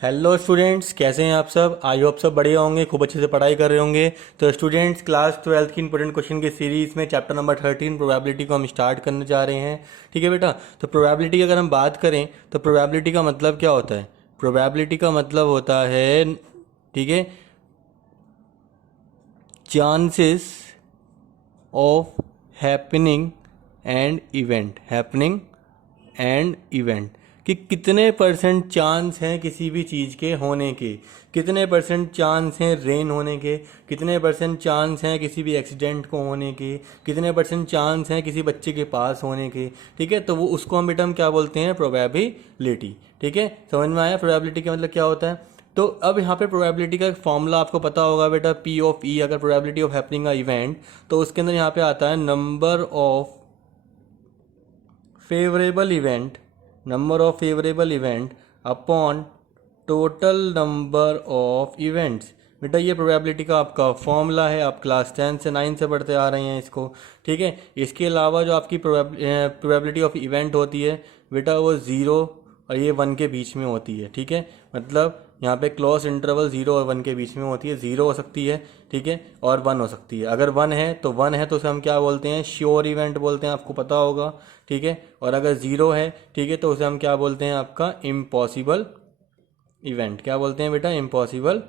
Hello students, कैसे हैं आप सब। आई होप सब बढ़िया होंगे, खूब अच्छे से पढ़ाई कर रहे होंगे। तो स्टूडेंट्स, क्लास 12 की इंपॉर्टेंट क्वेश्चन की सीरीज़ में चैप्टर नंबर 13 प्रोबेबिलिटी को हम स्टार्ट करने जा रहे हैं। ठीक है बेटा। तो प्रोबेबिलिटी की अगर हम बात करें तो प्रोबेबिलिटी का मतलब क्या होता है। प्रोबेबिलिटी का मतलब होता है, ठीक है, chances of happening and event, happening and event, कि कितने परसेंट चांस हैं किसी भी चीज़ के होने के, कितने परसेंट चांस हैं रेन होने के, कितने परसेंट चांस हैं किसी भी एक्सीडेंट को होने के, कितने परसेंट चांस हैं किसी बच्चे के पास होने के। ठीक है, तो वो उसको हम बेटा हम क्या बोलते हैं, प्रोबेबिलिटी। ठीक है, समझ में आया प्रोबेबिलिटी का मतलब क्या होता है। तो अब यहाँ पे प्रोबेबिलिटी का एक फॉर्मूला आपको पता होगा बेटा, पी ऑफ ई, अगर प्रोबेबिलिटी ऑफ हैपनिंग का इवेंट, तो उसके अंदर यहाँ पे आता है number of favourable event, number of favourable event upon total number of events. बेटा ये प्रोबेबिलिटी का आपका फॉर्मूला है, आप क्लास 10 से 9 से पढ़ते आ रहे हैं इसको। ठीक है, इसके अलावा जो आपकी प्रोबेबिलिटी ऑफ इवेंट होती है बेटा, वो ज़ीरो और ये 1 के बीच में होती है। ठीक है, मतलब यहाँ पे क्लोज इंटरवल 0 और 1 के बीच में होती है। 0 हो सकती है, ठीक है, और 1 हो सकती है। अगर 1 है तो 1 है तो उसे हम क्या बोलते हैं, श्योर इवेंट बोलते हैं, आपको पता होगा। ठीक है, और अगर 0 है, ठीक है, तो उसे हम क्या बोलते हैं, आपका इम्पॉसिबल इवेंट। क्या बोलते हैं बेटा, इम्पॉसिबल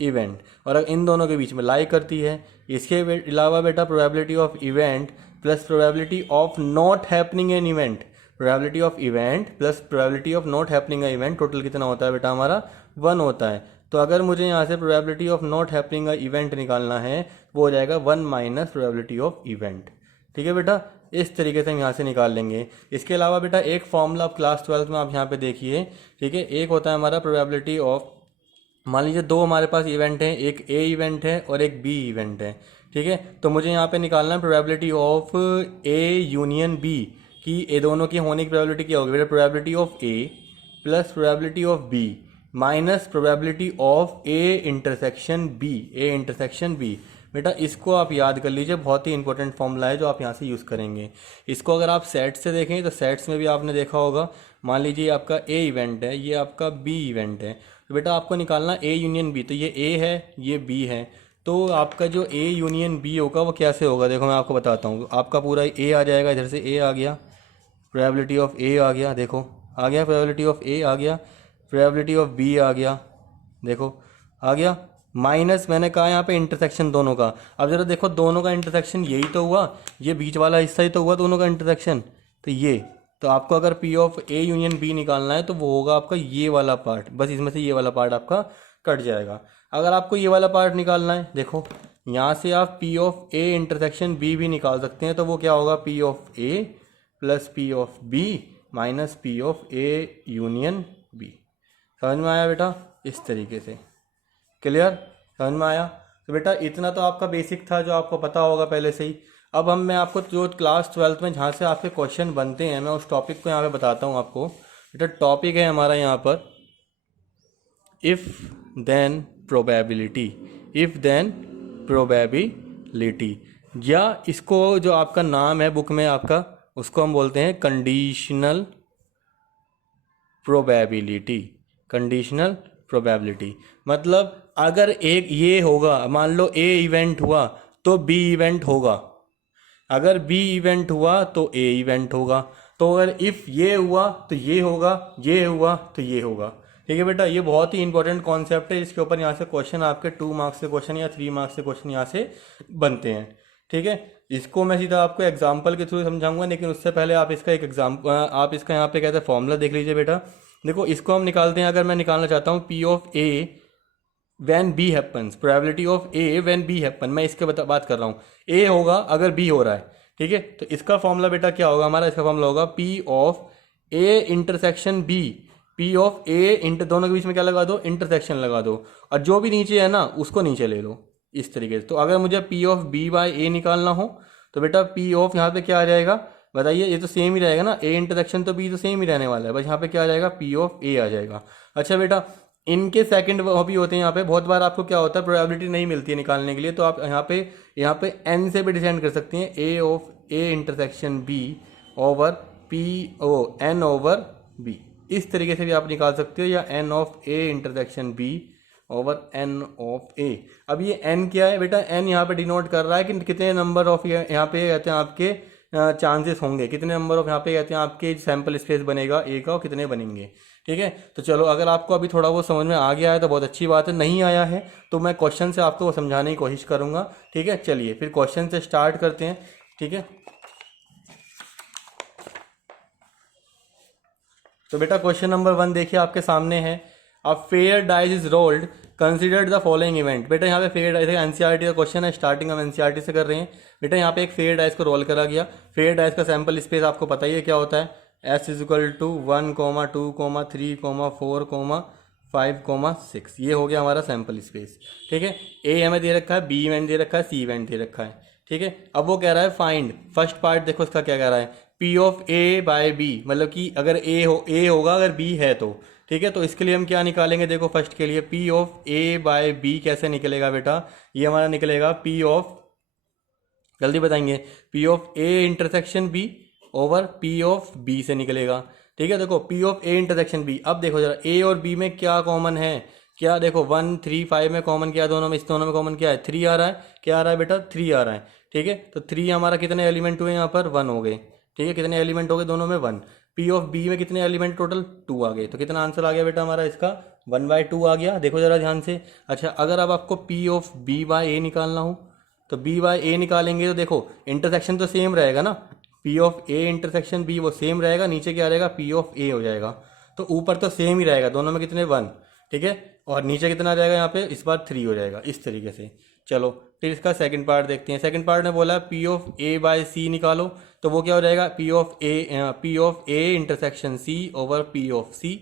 इवेंट। और अगर इन दोनों के बीच में लाई करती है। इसके अलावा बेटा probability of event plus probability of not happening an event, probability of event plus probability of not happening का इवेंट, टोटल कितना होता है बेटा हमारा, 1 होता है। तो अगर मुझे यहाँ से प्रोबेबिलिटी ऑफ नॉट हैपनिंग का इवेंट निकालना है, वो हो जाएगा 1 माइनस प्रोबेबिलिटी ऑफ इवेंट। ठीक है बेटा, इस तरीके से हम यहाँ से निकाल लेंगे। इसके अलावा बेटा एक फॉर्मूला आप क्लास 12 में आप यहाँ पे देखिए। ठीक है, एक होता है हमारा प्रोबेबिलिटी ऑफ, मान लीजिए दो हमारे पास इवेंट हैं, एक ए इवेंट है और एक बी इवेंट है। ठीक है, तो मुझे यहाँ पे निकालना है probability of A union B, कि ए दोनों की होने की प्रोबेबिलिटी क्या होगी बेटा, probability of A plus probability of B minus probability of A intersection B, A intersection B. बेटा इसको आप याद कर लीजिए, बहुत ही इंपॉर्टेंट फॉर्मूला है जो आप यहाँ से यूज़ करेंगे। इसको अगर आप सेट से देखें तो सेट्स में भी आपने देखा होगा, मान लीजिए आपका ए इवेंट है, ये आपका बी इवेंट है, तो बेटा आपको निकालना ए यूनियन बी। तो ये ए है, ये बी है, तो आपका जो ए यूनियन बी होगा वो कैसे होगा, देखो मैं आपको बताता हूँ। आपका पूरा ए आ जाएगा, इधर से ए आ गया, प्रोबेबिलिटी ऑफ ए आ गया, देखो आ गया, प्रोबेबिलिटी ऑफ ए आ गया, प्रोबेबिलिटी ऑफ बी आ गया, देखो आ गया, माइनस मैंने कहा यहाँ पे इंटरसेक्शन दोनों का। अब जरा देखो दोनों का इंटरसेक्शन यही तो हुआ, ये बीच वाला हिस्सा ही तो हुआ दोनों का इंटरसेक्शन, तो ये, तो आपको अगर P of A union B निकालना है तो वो होगा आपका ये वाला पार्ट, बस इसमें से ये वाला पार्ट आपका कट जाएगा। अगर आपको ये वाला पार्ट निकालना है, देखो यहाँ से आप P of A intersection B भी निकाल सकते हैं, तो वो क्या होगा, P of A plus P of B minus P of A union B. समझ में आया बेटा, इस तरीके से, क्लियर, समझ में आया। तो बेटा इतना तो आपका बेसिक था जो आपको पता होगा पहले से ही। अब मैं आपको जो क्लास 12 में जहाँ से आपके क्वेश्चन बनते हैं, मैं उस टॉपिक को यहाँ पे बताता हूँ आपको। बेटा टॉपिक है हमारा यहाँ पर if then probability, if then probability, या इसको जो आपका नाम है बुक में आपका, उसको हम बोलते हैं कंडीशनल प्रोबेबिलिटी, कंडीशनल प्रोबेबिलिटी। मतलब अगर एक ये होगा, मान लो ए इवेंट हुआ तो बी इवेंट होगा, अगर बी इवेंट हुआ तो ए इवेंट होगा, तो अगर इफ़ ये हुआ तो ये होगा, ये हुआ तो ये होगा। ठीक है बेटा, ये बहुत ही इंपॉर्टेंट कॉन्सेप्ट है, जिसके ऊपर यहाँ से क्वेश्चन आपके 2 मार्क्स से क्वेश्चन या 3 मार्क्स से क्वेश्चन यहाँ से बनते हैं। ठीक है, इसको मैं सीधा आपको एग्जाम्पल के थ्रू समझाऊंगा, लेकिन उससे पहले आप इसका एक आप इसका यहाँ पे कहते हैं फॉर्मूला देख लीजिए बेटा। देखो इसको हम निकालते हैं, अगर मैं निकालना चाहता हूँ P of A when B happens, probability of A when B happen, मैं इसके बात कर रहा हूँ, ए होगा अगर बी हो रहा है। ठीक है, तो इसका फॉर्मूला बेटा क्या होगा हमारा, इसका फॉर्मूला होगा P of A intersection B, P of A inter, दोनों के बीच में क्या लगा दो, इंटरसेक्शन लगा दो, और जो भी नीचे है ना उसको नीचे ले लो, इस तरीके से। तो अगर मुझे पी ऑफ बी बाई ए निकालना हो तो बेटा पी ऑफ यहाँ पे क्या आ जाएगा, बताइए, ये तो सेम ही रहेगा ना, ए इंटरसेक्शन तो बी तो सेम ही रहने वाला है, बस यहाँ पे क्या आ जाएगा, पी ऑफ ए आ जाएगा। अच्छा बेटा इनके सेकंड वो भी होते हैं, यहाँ पे बहुत बार आपको क्या होता है, प्रोबेबिलिटी नहीं मिलती है निकालने के लिए, तो आप यहाँ पे एन से भी डिसाइड कर सकते हैं, A of A intersection B over P O N over B. इस तरीके से भी आप निकाल सकते हो, या N of A intersection B over N of A. अब ये एन क्या है बेटा, एन यहाँ पे डिनोट कर रहा है कि कितने नंबर ऑफ यहाँ पे कहते हैं आपके चांसेस होंगे, कितने नंबर ऑफ यहाँ पे कहते हैं आपके सैंपल स्पेस बनेगा ए का और कितने बनेंगे। ठीक है, तो चलो अगर आपको अभी थोड़ा वो समझ में आ गया है तो बहुत अच्छी बात है, नहीं आया है तो मैं क्वेश्चन से आपको वो समझाने की कोशिश करूँगा। ठीक है, चलिए फिर क्वेश्चन से स्टार्ट करते हैं। ठीक है, तो बेटा क्वेश्चन नंबर 1 देखिए आपके सामने है। A fair dice is rolled, considered the following event. बेटा यहाँ पे फेयर डाइस एनसीईआरटी का क्वेश्चन है, स्टार्टिंग हम एनसीईआरटी से कर रहे हैं। बेटा यहाँ पे एक फेयर डाइस को रोल करा गया। फेयर डाइस का सैंपल स्पेस आपको पता ही है क्या होता है, एस इज इक्वल टू 1, 2, 3, 4, 5, 6। ये हो गया हमारा सैंपल स्पेस। ठीक है, ए हमें दे रखा है, बी इवेंट दे रखा है, सी इवेंट दे रखा है। ठीक है, अब वो कह रहा है फाइंड, फर्स्ट पार्ट देखो इसका क्या कह रहा है, P of A by B, मतलब कि अगर ए होगा अगर बी है तो। ठीक है, तो इसके लिए हम क्या निकालेंगे, देखो फर्स्ट के लिए P of A by B कैसे निकलेगा बेटा, ये हमारा निकलेगा पी ऑफ, जल्दी बताएंगे, P of A intersection B over P of B से निकलेगा। ठीक है, देखो P of A intersection B, अब देखो जरा ए और बी में क्या कॉमन है, क्या देखो 1, 3, 5 में कॉमन क्या है, दोनों में, इस दोनों में कॉमन क्या है, 3 आ रहा है, क्या आ रहा है बेटा 3 आ रहा है। ठीक है, तो 3 हमारा कितने एलिमेंट हुए यहाँ पर, 1 हो गए। ठीक है, कितने एलिमेंट हो गए दोनों में, 1। पी ऑफ बी में कितने एलिमेंट टोटल, 2 आ गए। तो कितना आंसर आ गया बेटा हमारा इसका, 1/2 आ गया। देखो जरा ध्यान से। अच्छा, अगर अब आपको पी ऑफ बी बाय ए निकालना हो तो बी बाय ए निकालेंगे तो देखो इंटरसेक्शन तो सेम रहेगा ना, P of A intersection B वो सेम रहेगा, नीचे क्या रहेगा पी ऑफ ए हो जाएगा। तो ऊपर तो सेम ही रहेगा, दोनों में कितने 1। ठीक है, और नीचे कितना रहेगा यहाँ पे, इस बार 3 हो जाएगा, इस तरीके से। चलो फिर इसका सेकंड पार्ट देखते हैं। सेकंड पार्ट में बोला P of A by C निकालो, तो वो क्या हो जाएगा, P of A intersection C over P of C,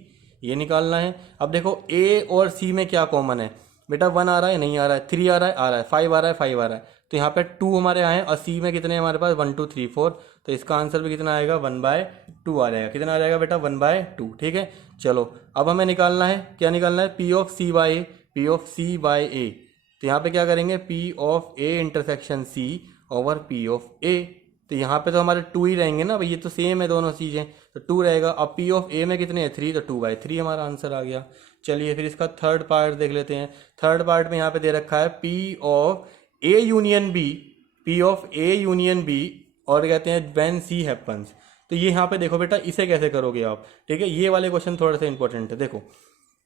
ये निकालना है। अब देखो ए और सी में क्या कॉमन है बेटा, 1 आ रहा है, नहीं आ रहा है, 3 आ रहा है, आ रहा है, 5 आ रहा है, 5 आ रहा है, तो यहाँ पे 2 हमारे आए हैं, और सी में कितने हमारे पास 1, 2, 3, 4, तो इसका आंसर भी कितना आएगा 1/2 आ जाएगा। कितना आ जाएगा बेटा 1/2। ठीक है, चलो अब हमें निकालना है, क्या निकालना है, P of C by A, P of C by A. तो यहाँ पे क्या करेंगे, P of A intersection C over P of A, तो यहाँ पे तो हमारे 2 ही रहेंगे ना भाई, ये तो सेम है दोनों चीज़ें, तो 2 रहेगा। अब पी ऑफ ए में कितने हैं 3, तो 2/3 हमारा आंसर आ गया। चलिए फिर इसका थर्ड पार्ट देख लेते हैं। थर्ड पार्ट में यहाँ पे दे रखा है P of A union B, P of A union B, और कहते हैं व्हेन सी हैपन्स। तो ये यहाँ पे देखो बेटा, इसे कैसे करोगे आप। ठीक है, ये वाले क्वेश्चन थोड़ा सा इंपॉर्टेंट है। देखो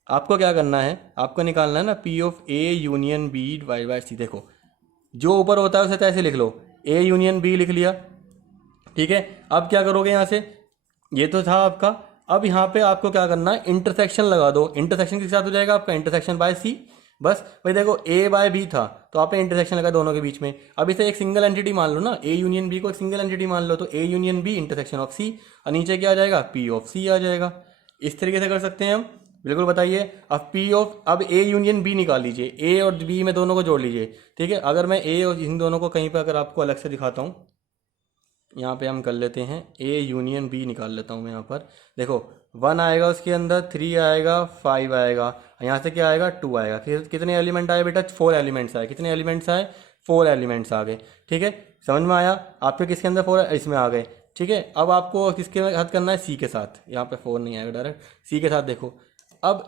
आपको क्या करना है, आपको निकालना है ना P of A union B divide by C. देखो जो ऊपर होता है उसे तो ऐसे लिख लो, ए यूनियन बी लिख लिया। ठीक है, अब क्या करोगे यहाँ से, ये तो था आपका, अब यहाँ पे आपको क्या करना है, इंटरसेक्शन लगा दो। इंटरसेक्शन के साथ हो जाएगा आपका इंटरसेक्शन बाय सी, बस भाई। देखो ए बाय बी था तो आपने इंटरसेक्शन लगा दोनों के बीच में। अब इसे एक सिंगल एंटिटी मान लो ना, ए यूनियन बी को एक सिंगल एंटिटी मान लो, तो A union B intersection of C, और नीचे क्या आ जाएगा पी ऑफ सी आ जाएगा। इस तरीके से कर सकते हैं हम, बिल्कुल बताइए। अब पी ऑफ, अब ए यूनियन बी निकाल लीजिए, ए और बी में दोनों को जोड़ लीजिए। ठीक है, अगर मैं ए और इन दोनों को कहीं पर अगर आपको अलग से दिखाता हूँ, यहाँ पे हम कर लेते हैं ए यूनियन बी निकाल लेता हूँ मैं यहाँ पर। देखो 1 आएगा उसके अंदर, 3 आएगा, 5 आएगा, यहाँ से क्या आएगा 2 आएगा। फिर कितने एलिमेंट आए बेटा, 4 एलिमेंट्स आए। कितने एलिमेंट्स आए, 4 एलिमेंट्स आ गए। ठीक है, समझ में आया आपके, किसके अंदर 4, इसमें आ गए। ठीक है, अब आपको किसके साथ करना है, सी के साथ। यहाँ पे 4 नहीं आएगा डायरेक्ट, सी के साथ। देखो अब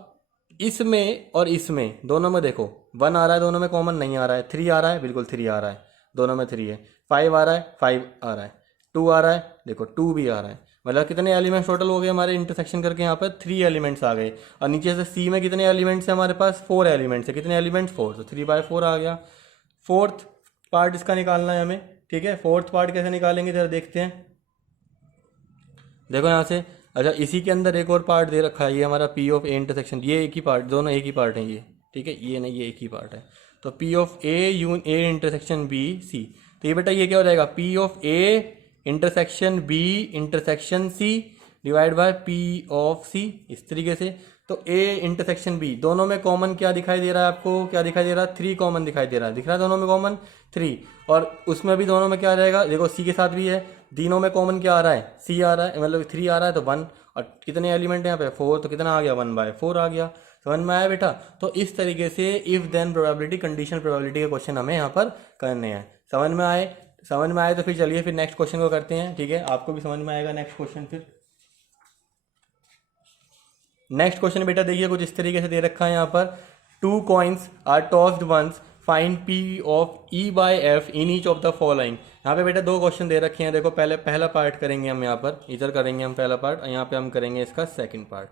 इसमें और इसमें दोनों में देखो 1 आ रहा है, दोनों में कॉमन नहीं आ रहा है, 3 आ रहा है, बिल्कुल 3 आ रहा है, दोनों में 3 है। 5 आ रहा है, 5 आ रहा है, 2 आ रहा है, देखो 2 भी आ रहा है। मतलब कितने एलिमेंट्स टोटल हो गए हमारे इंटरसेक्शन करके, यहाँ पर 3 एलिमेंट्स आ गए। और नीचे से सी में कितने एलिमेंट्स हैं हमारे पास, 4 एलिमेंट्स है। कितने एलिमेंट्स, 4, तो 3/4 आ गया। फोर्थ पार्ट इसका निकालना है हमें। ठीक है, फोर्थ पार्ट कैसे निकालेंगे जरा देखते हैं। देखो यहाँ से, अच्छा इसी के अंदर एक और पार्ट दे रखा है, ये हमारा पी ऑफ ए इंटरसेक्शन, ये एक ही पार्ट, दोनों एक ही पार्ट हैं ये। ठीक है, ये नहीं, ये एक ही पार्ट है। तो P of A intersection B C, तो ये बेटा ये क्या हो जाएगा, P of A intersection B intersection C divide by P of C, इस तरीके से। तो ए इंटरसेक्शन बी, दोनों में कॉमन क्या दिखाई दे रहा है आपको, क्या दिखाई दे रहा है, 3 कॉमन दिखाई दे रहा है, दिख रहा है दोनों में कॉमन 3। और उसमें भी दोनों में क्या आ जाएगा, देखो सी के साथ भी है, तीनों में कॉमन क्या आ रहा है, सी आ रहा है, मतलब 3 आ रहा है, तो 1। और कितने एलिमेंट हैं यहाँ पे, 4, तो कितना आ गया 1/4 आ गया। समझ में आया बेटा। तो इस तरीके से if then probability, condition probability के क्वेश्चन हमें यहाँ पर करने हैं। समझ में आए, समझ में आए तो फिर चलिए फिर नेक्स्ट क्वेश्चन को करते हैं। ठीक है, आपको भी समझ में आएगा नेक्स्ट क्वेश्चन फिर। नेक्स्ट क्वेश्चन बेटा देखिए कुछ इस तरीके से दे रखा है यहाँ पर, 2 coins are tossed once, find P of E by F in each of the following. यहाँ पे बेटा 2 क्वेश्चन दे रखे हैं, देखो पहले पहला पार्ट करेंगे हम यहाँ पर, इधर करेंगे हम पहला पार्ट, यहाँ पे हम करेंगे इसका सेकंड पार्ट।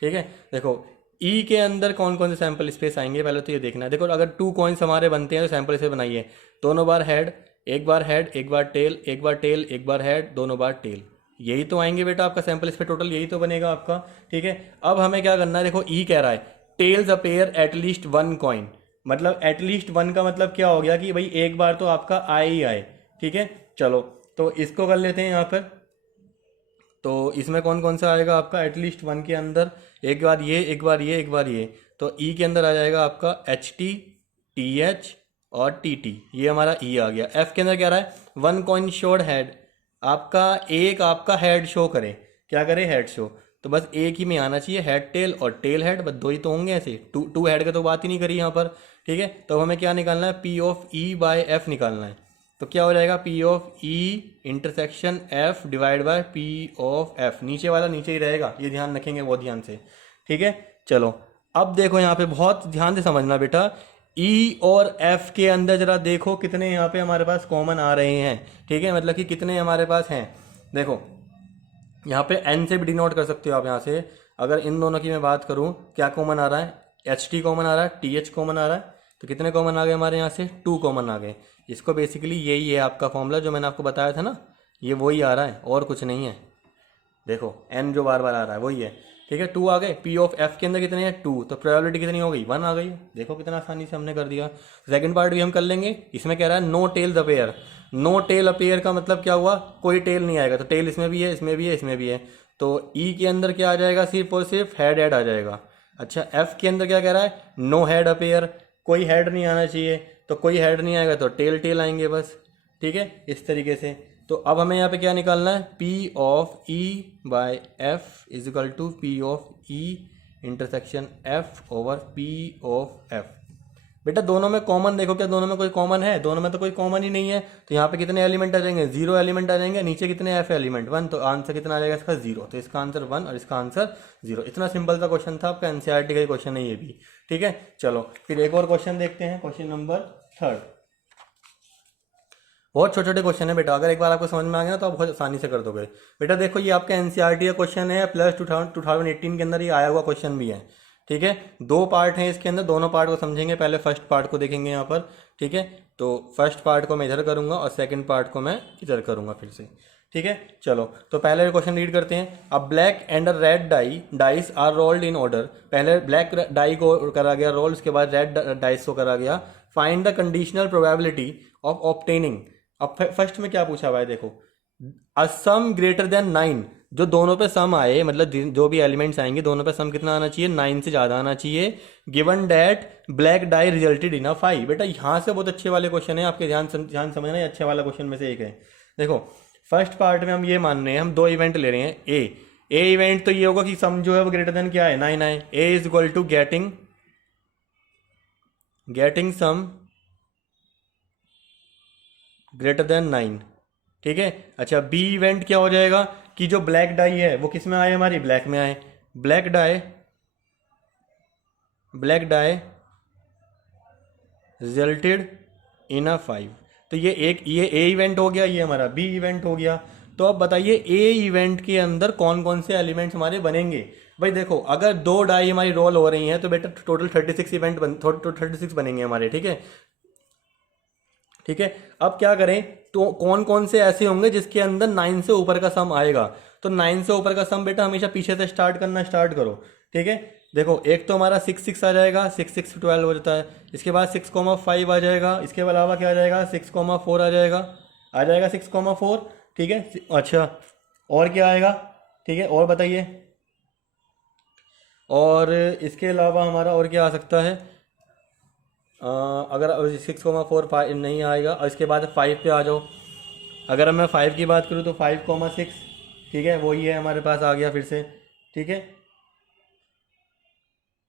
ठीक है, देखो ई के अंदर कौन कौन से सैंपल स्पेस आएंगे पहले तो ये देखना है। देखो अगर 2 कॉइन्स हमारे बनते हैं तो सैंपल स्पेस बनाइए, दोनों बार हेड, एक बार हेड, एक बार टेल, एक बार टेल, एक बार हेड, दोनों बार टेल, यही तो आएंगे बेटा आपका सैंपल स्पेस टोटल, यही तो बनेगा आपका। ठीक है, अब हमें क्या करना है, देखो ई कह रहा है टेल्स अपेयर एटलीस्ट 1 कॉइन, मतलब एटलीस्ट 1 का मतलब क्या हो गया कि भाई एक बार तो आपका आए ही आए। ठीक है, चलो तो इसको कर लेते हैं यहाँ पर, तो इसमें कौन कौन सा आएगा आपका एटलीस्ट 1 के अंदर, एक बार ये, एक बार ये, एक बार ये, तो ई के अंदर आ जाएगा आपका एच टी, टी एच और टी टी, ये हमारा ई आ गया। एफ के अंदर क्या रहा है, 1 कॉइन शोड हेड, आपका एक आपका हेड शो करे, क्या करे, हेड शो, तो बस एक ही में आना चाहिए, हेड टेल और टेल हेड, बस 2 ही तो होंगे ऐसे, टू हेड का तो बात ही नहीं करी यहाँ पर। ठीक है, तो हमें क्या निकालना है, P of E by F निकालना है, तो क्या हो जाएगा, P of E intersection F divide by P of F, नीचे वाला नीचे ही रहेगा, ये ध्यान रखेंगे बहुत ध्यान से। ठीक है, चलो अब देखो यहाँ पे बहुत ध्यान से समझना बेटा, ई और एफ के अंदर जरा देखो कितने यहाँ पे हमारे पास कॉमन आ रहे हैं। ठीक है, मतलब कि कितने हमारे पास हैं, देखो यहाँ पे एन से भी डिनोट कर सकते हो आप यहाँ से, अगर इन दोनों की मैं बात करूँ क्या कॉमन आ रहा है, एच टी कॉमन आ रहा है, टी एच कॉमन आ रहा है, तो कितने कॉमन आ गए हमारे यहाँ से, 2 कॉमन आ गए। इसको बेसिकली यही है आपका फॉर्मूला जो मैंने आपको बताया था ना, ये वही आ रहा है और कुछ नहीं है, देखो एन जो बार बार आ रहा है वही है। ठीक है, 2 आ गए, पी ऑफ एफ के अंदर कितने हैं, 2, तो प्रोबेबिलिटी कितनी हो गई, 1 आ गई, देखो कितना आसानी से हमने कर दिया। सेकंड पार्ट भी हम कर लेंगे, इसमें कह रहा है no tail appear, no tail appear का मतलब क्या हुआ, कोई टेल नहीं आएगा, तो टेल इसमें भी है, इसमें भी है, इसमें भी है, तो ई के अंदर क्या आ जाएगा, सिर्फ और सिर्फ हेड हेड आ जाएगा। अच्छा, एफ के अंदर क्या कह रहा है, नो हेड अपेयर, कोई हेड नहीं आना चाहिए, तो कोई हेड नहीं आएगा तो टेल टेल आएंगे बस। ठीक है, इस तरीके से, तो अब हमें यहाँ पे क्या निकालना है, P of E by F is equal to P of E intersection F over P of F. बेटा दोनों में कॉमन देखो, क्या दोनों में कोई कॉमन है, दोनों में तो कोई कॉमन ही नहीं है, तो यहाँ पे कितने एलिमेंट आ जाएंगे, 0 एलिमेंट आ जाएंगे, नीचे कितने एफ एलिमेंट 1, तो आंसर कितना आ जाएगा इसका 0, तो इसका आंसर 1 और इसका आंसर 0। इतना सिंपल सा क्वेश्चन था आपका, एनसीईआरटी का क्वेश्चन है ये भी। ठीक है, चलो फिर एक और क्वेश्चन देखते हैं, क्वेश्चन नंबर 3। बहुत छोटे छोटे क्वेश्चन है बेटा, अगर एक बार आपको समझ में आ गया ना तो आप बहुत आसानी से कर दोगे। बेटा देखो ये आपका एनसीईआरटी का क्वेश्चन है, प्लस 2018 के अंदर ये आया हुआ क्वेश्चन भी है। ठीक है, 2 पार्ट हैं इसके अंदर, दोनों पार्ट को समझेंगे, पहले फर्स्ट पार्ट को देखेंगे यहाँ पर। ठीक है, तो फर्स्ट पार्ट को मैं इधर करूँगा और सेकेंड पार्ट को मैं इधर करूँगा फिर से। ठीक है, चलो तो पहले क्वेश्चन रीड करते हैं। अब black and red dice are rolled in order, पहले ब्लैक डाई को करा गया रोल, उसके बाद रेड डाइस को करा गया। Find the conditional probability of obtaining, अब फर्स्ट में क्या पूछा हुआ है, देखो अ सम ग्रेटर देन 9, जो दोनों पे सम आए, मतलब जो भी एलिमेंट्स आएंगे दोनों पे सम कितना आना चाहिए, 9 से ज़्यादा आना चाहिए। Given that black die resulted in a 5, बेटा यहाँ से बहुत अच्छे वाले क्वेश्चन है आपके, ध्यान समझना, ये अच्छे वाला क्वेश्चन में से एक है। देखो फर्स्ट पार्ट में हम ये मान रहे हैं, हम 2 इवेंट ले रहे हैं, ए इवेंट तो ये होगा कि सम जो है वो ग्रेटर देन क्या है, 9 आए, A is equal to getting sum greater than 9। ठीक है, अच्छा बी इवेंट क्या हो जाएगा कि जो ब्लैक डाई है वो किस में आए, हमारी ब्लैक में आए, black die resulted in a 5, तो ये ए इवेंट हो गया, ये हमारा बी इवेंट हो गया। तो अब बताइए ए इवेंट के अंदर कौन कौन से एलिमेंट्स हमारे बनेंगे। भाई देखो अगर 2 डाई हमारी रोल हो रही हैं तो बेटा टोटल 36 इवेंट 36 बनेंगे हमारे। ठीक है, ठीक है, अब क्या करें, तो कौन कौन से ऐसे होंगे जिसके अंदर 9 से ऊपर का सम आएगा, तो 9 से ऊपर का सम बेटा हमेशा पीछे से स्टार्ट करना स्टार्ट करो। ठीक है, देखो एक तो हमारा 6 आ जाएगा, 6 12 हो जाता है, इसके बाद 6,5 आ जाएगा, इसके अलावा क्या आ जाएगा, 6,4 आ जाएगा 6,4। ठीक है, अच्छा और क्या आएगा, ठीक है और बताइए, और इसके अलावा हमारा और क्या आ सकता है, अगर 6,4 नहीं आएगा और इसके बाद 5 पे आ जाओ, अगर मैं 5 की बात करूँ तो 5,6, ठीक है वही है हमारे पास आ गया फिर से। ठीक है,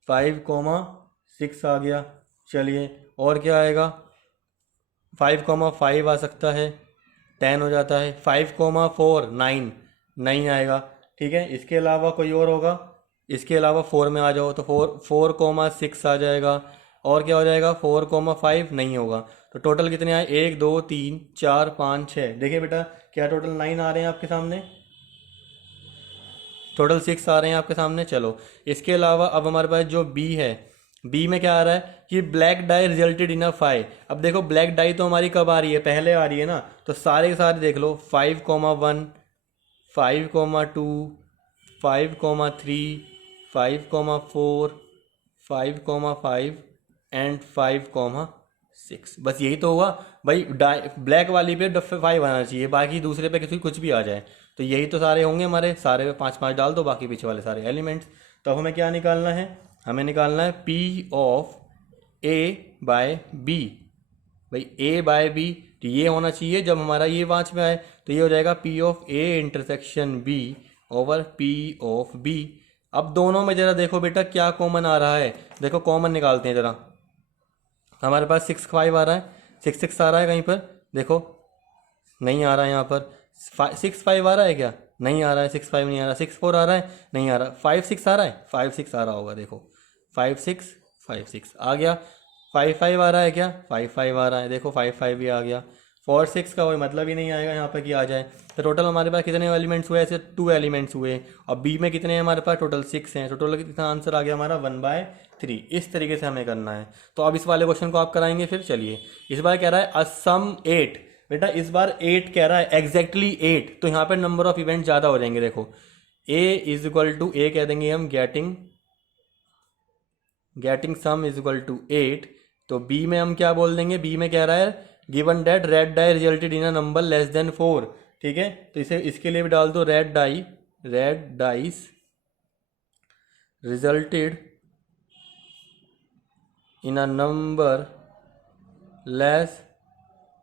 5,6 आ गया, चलिए और क्या आएगा, 5,5 आ सकता है, 10 हो जाता है, 5,4 9 नहीं आएगा। ठीक है, इसके अलावा कोई और होगा, इसके अलावा 4 में आ जाओ तो 4,6 आ जाएगा। और क्या हो जाएगा, 4,5 नहीं होगा। तो टोटल कितने आए, 1 2 3 4 5 6। देखिए बेटा क्या टोटल 9 आ रहे हैं आपके सामने, टोटल 6 आ रहे हैं आपके सामने। चलो इसके अलावा अब हमारे पास जो बी है, बी में क्या आ रहा है कि black die resulted in a 5। अब देखो ब्लैक डाई तो हमारी कब आ रही है, पहले आ रही है ना, तो सारे के सारे देख लो 5,1 5,2 5,3 5,4 5,5 एंड 5,6। बस यही तो हुआ भाई, डाई ब्लैक वाली पे 5 आना चाहिए, बाकी दूसरे पे किसी कुछ भी आ जाए। तो यही तो सारे होंगे हमारे, सारे पे 5 5 डाल दो, बाकी पीछे वाले सारे एलिमेंट्स। तो अब हमें क्या निकालना है, हमें निकालना है P of A by B. भाई ए बाय बी तो ये होना चाहिए, जब हमारा ये 5 में आए तो ये हो जाएगा P of A intersection B over P of B. अब दोनों में जरा देखो बेटा क्या कॉमन आ रहा है, देखो कॉमन निकालते हैं जरा। हमारे पास 6,5 आ रहा है, 6,6 आ रहा है कहीं पर, देखो नहीं आ रहा है यहाँ पर। 6,5 आ रहा है क्या, नहीं आ रहा है, 6,5 नहीं आ रहा। 6,4 आ रहा है, नहीं आ रहा। 5,6 आ रहा है, 5,6 आ रहा होगा, देखो 5,6 5,6 आ गया। 5,5 आ रहा है क्या, 5,5 आ रहा है, देखो 5,5 भी आ गया। 4,6 का कोई मतलब ही नहीं आएगा यहाँ पर कि आ जाए। तो टोटल हमारे पास कितने एलिमेंट्स हुए, ऐसे 2 एलिमेंट्स हुए। और बी में कितने हैं हमारे पास, टोटल 6 हैं। तो टोटल कितना आंसर आ गया हमारा, 1/3। इस तरीके से हमें करना है। तो अब इस वाले क्वेश्चन को आप कराएंगे फिर। चलिए इस बार कह रहा है असम 8। बेटा इस बार 8 कह रहा है, एग्जैक्टली 8, तो यहाँ पर नंबर ऑफ इवेंट ज़्यादा हो जाएंगे। देखो A is equal to, A कह देंगे हम, getting sum is equal to 8। तो बी में हम क्या बोल देंगे, बी में कह रहा है given that red die resulted in a number less than 4। ठीक है, तो इसे इसके लिए भी डाल दो, red dice resulted in a number less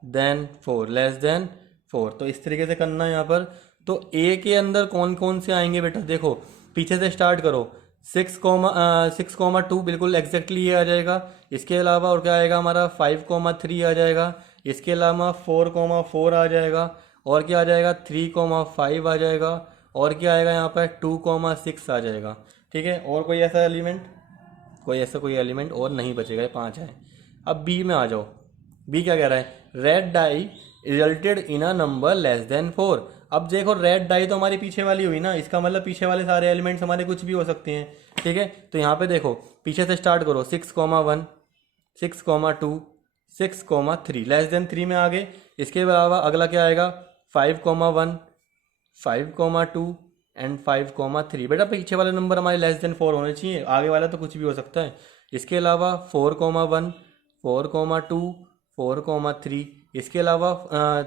than 4 तो इस तरीके से करना है यहाँ पर। तो ए के अंदर कौन कौन से आएंगे बेटा, देखो पीछे से स्टार्ट करो। 6,2 बिल्कुल एग्जैक्टली ये आ जाएगा। इसके अलावा और क्या आएगा हमारा, 5,3 आ जाएगा। इसके अलावा 4,4 आ जाएगा। और क्या आ जाएगा, 3,5 आ जाएगा। और क्या आएगा यहाँ पर, 2,6 आ जाएगा। ठीक है, और कोई ऐसा एलिमेंट, कोई एलिमेंट और नहीं बचेगा, ये 5 है। अब बी में आ जाओ, बी क्या कह रहा है, red die resulted in a number less than 4। अब देखो रेड डाई तो हमारी पीछे वाली हुई ना, इसका मतलब पीछे वाले सारे एलिमेंट्स हमारे कुछ भी हो सकते हैं। ठीक है, तो यहाँ पे देखो पीछे से स्टार्ट करो, 6,1 6,2 6,3 लेस देन 3 में आ गए। इसके अलावा अगला क्या आएगा, 5,1 5,2 एंड 5,3। बेटा पीछे वाले नंबर हमारे लेस देन 4 होने चाहिए, आगे वाला तो कुछ भी हो सकता है। इसके अलावा 4,1 4,2 4,3। इसके अलावा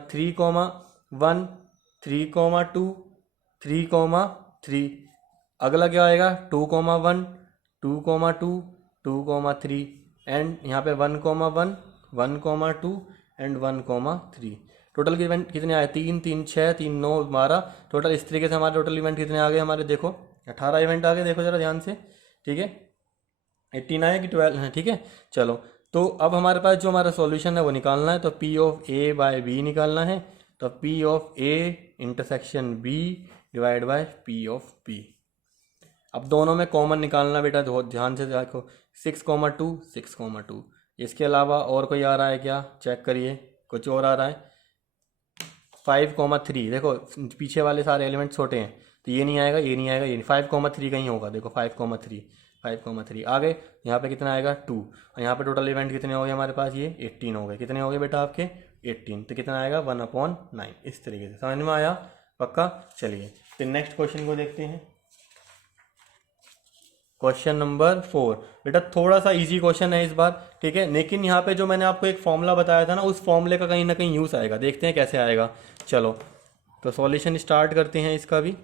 3,1 3,2 3,3। अगला क्या आएगा, 2,1 2,2 2,3 एंड यहाँ पे 1,1 1,2 एंड 1,3। टोटल इवेंट कितने आए, 3 3 6 3 9 12। टोटल इस तरीके से हमारे टोटल इवेंट कितने आ गए हमारे, देखो 18 इवेंट आ गए, देखो ज़रा ध्यान से। ठीक है, 18 आए कि 12 हैं। ठीक है, चलो तो अब हमारे पास जो हमारा सॉल्यूशन है वो निकालना है। तो P of A by B निकालना है। तो P of A intersection B divide by P of B. अब दोनों में कॉमन निकालना बेटा, बहुत ध्यान से देखो, 6,2 6,2। इसके अलावा और कोई आ रहा है क्या, चेक करिए, कुछ और आ रहा है। 5,3, देखो पीछे वाले सारे एलिमेंट छोटे हैं तो ये नहीं आएगा, ये नहीं आएगा, ये नहीं। 5,3 कहीं होगा, देखो 5,3 आ गए। यहाँ पे कितना आएगा, 2। और यहाँ पे टोटल इवेंट कितने हो गए हमारे पास, ये 18 हो गए। कितने हो गए बेटा आपके, 18। तो कितना आएगा, 1/9। इस तरीके से समझ में आया, पक्का। चलिए फिर नेक्स्ट क्वेश्चन को देखते हैं। क्वेश्चन नंबर 4 बेटा थोड़ा सा इजी क्वेश्चन है इस बार। ठीक है, लेकिन यहाँ पे जो मैंने आपको एक फॉर्मूला बताया था ना, उस फॉर्मूले का कहीं ना कहीं यूज़ आएगा, देखते हैं कैसे आएगा। चलो तो सॉल्यूशन स्टार्ट करते हैं इसका भी।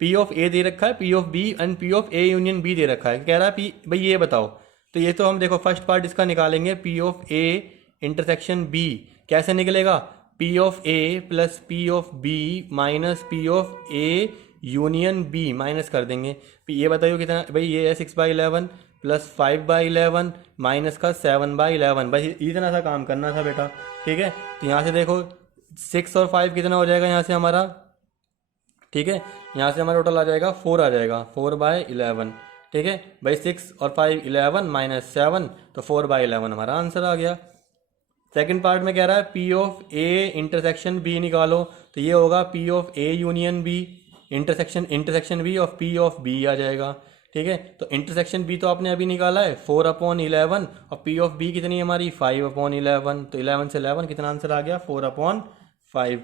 पी ऑफ ए दे रखा है, P of B and P of A union B दे रखा है। कह रहा है पी, भाई ये बताओ। तो ये तो हम देखो फर्स्ट पार्ट इसका निकालेंगे, P of A intersection B कैसे निकलेगा, P of A plus P of B minus P of A union B minus कर देंगे। ये बताइए कितना, भाई ये है 6/11 प्लस 5/11 माइनस का 7/11। भाई इतना सा काम करना था बेटा। ठीक है, तो यहाँ से देखो 6 और 5 कितना हो जाएगा यहाँ से हमारा। ठीक है, यहाँ से हमारा टोटल आ जाएगा 4 आ जाएगा, 4/11 ठीक है भाई, 6 और 5 11 माइनस 7, तो 4/11 हमारा आंसर आ गया। सेकंड पार्ट में कह रहा है P of A intersection B निकालो, तो ये होगा P of A union B intersection B of P of B आ जाएगा। ठीक है, तो इंटरसेक्शन बी तो आपने अभी निकाला है 4/11 और पी ऑफ बी कितनी है हमारी 5/11, तो 11 से 11 कितना आंसर आ गया 4/5।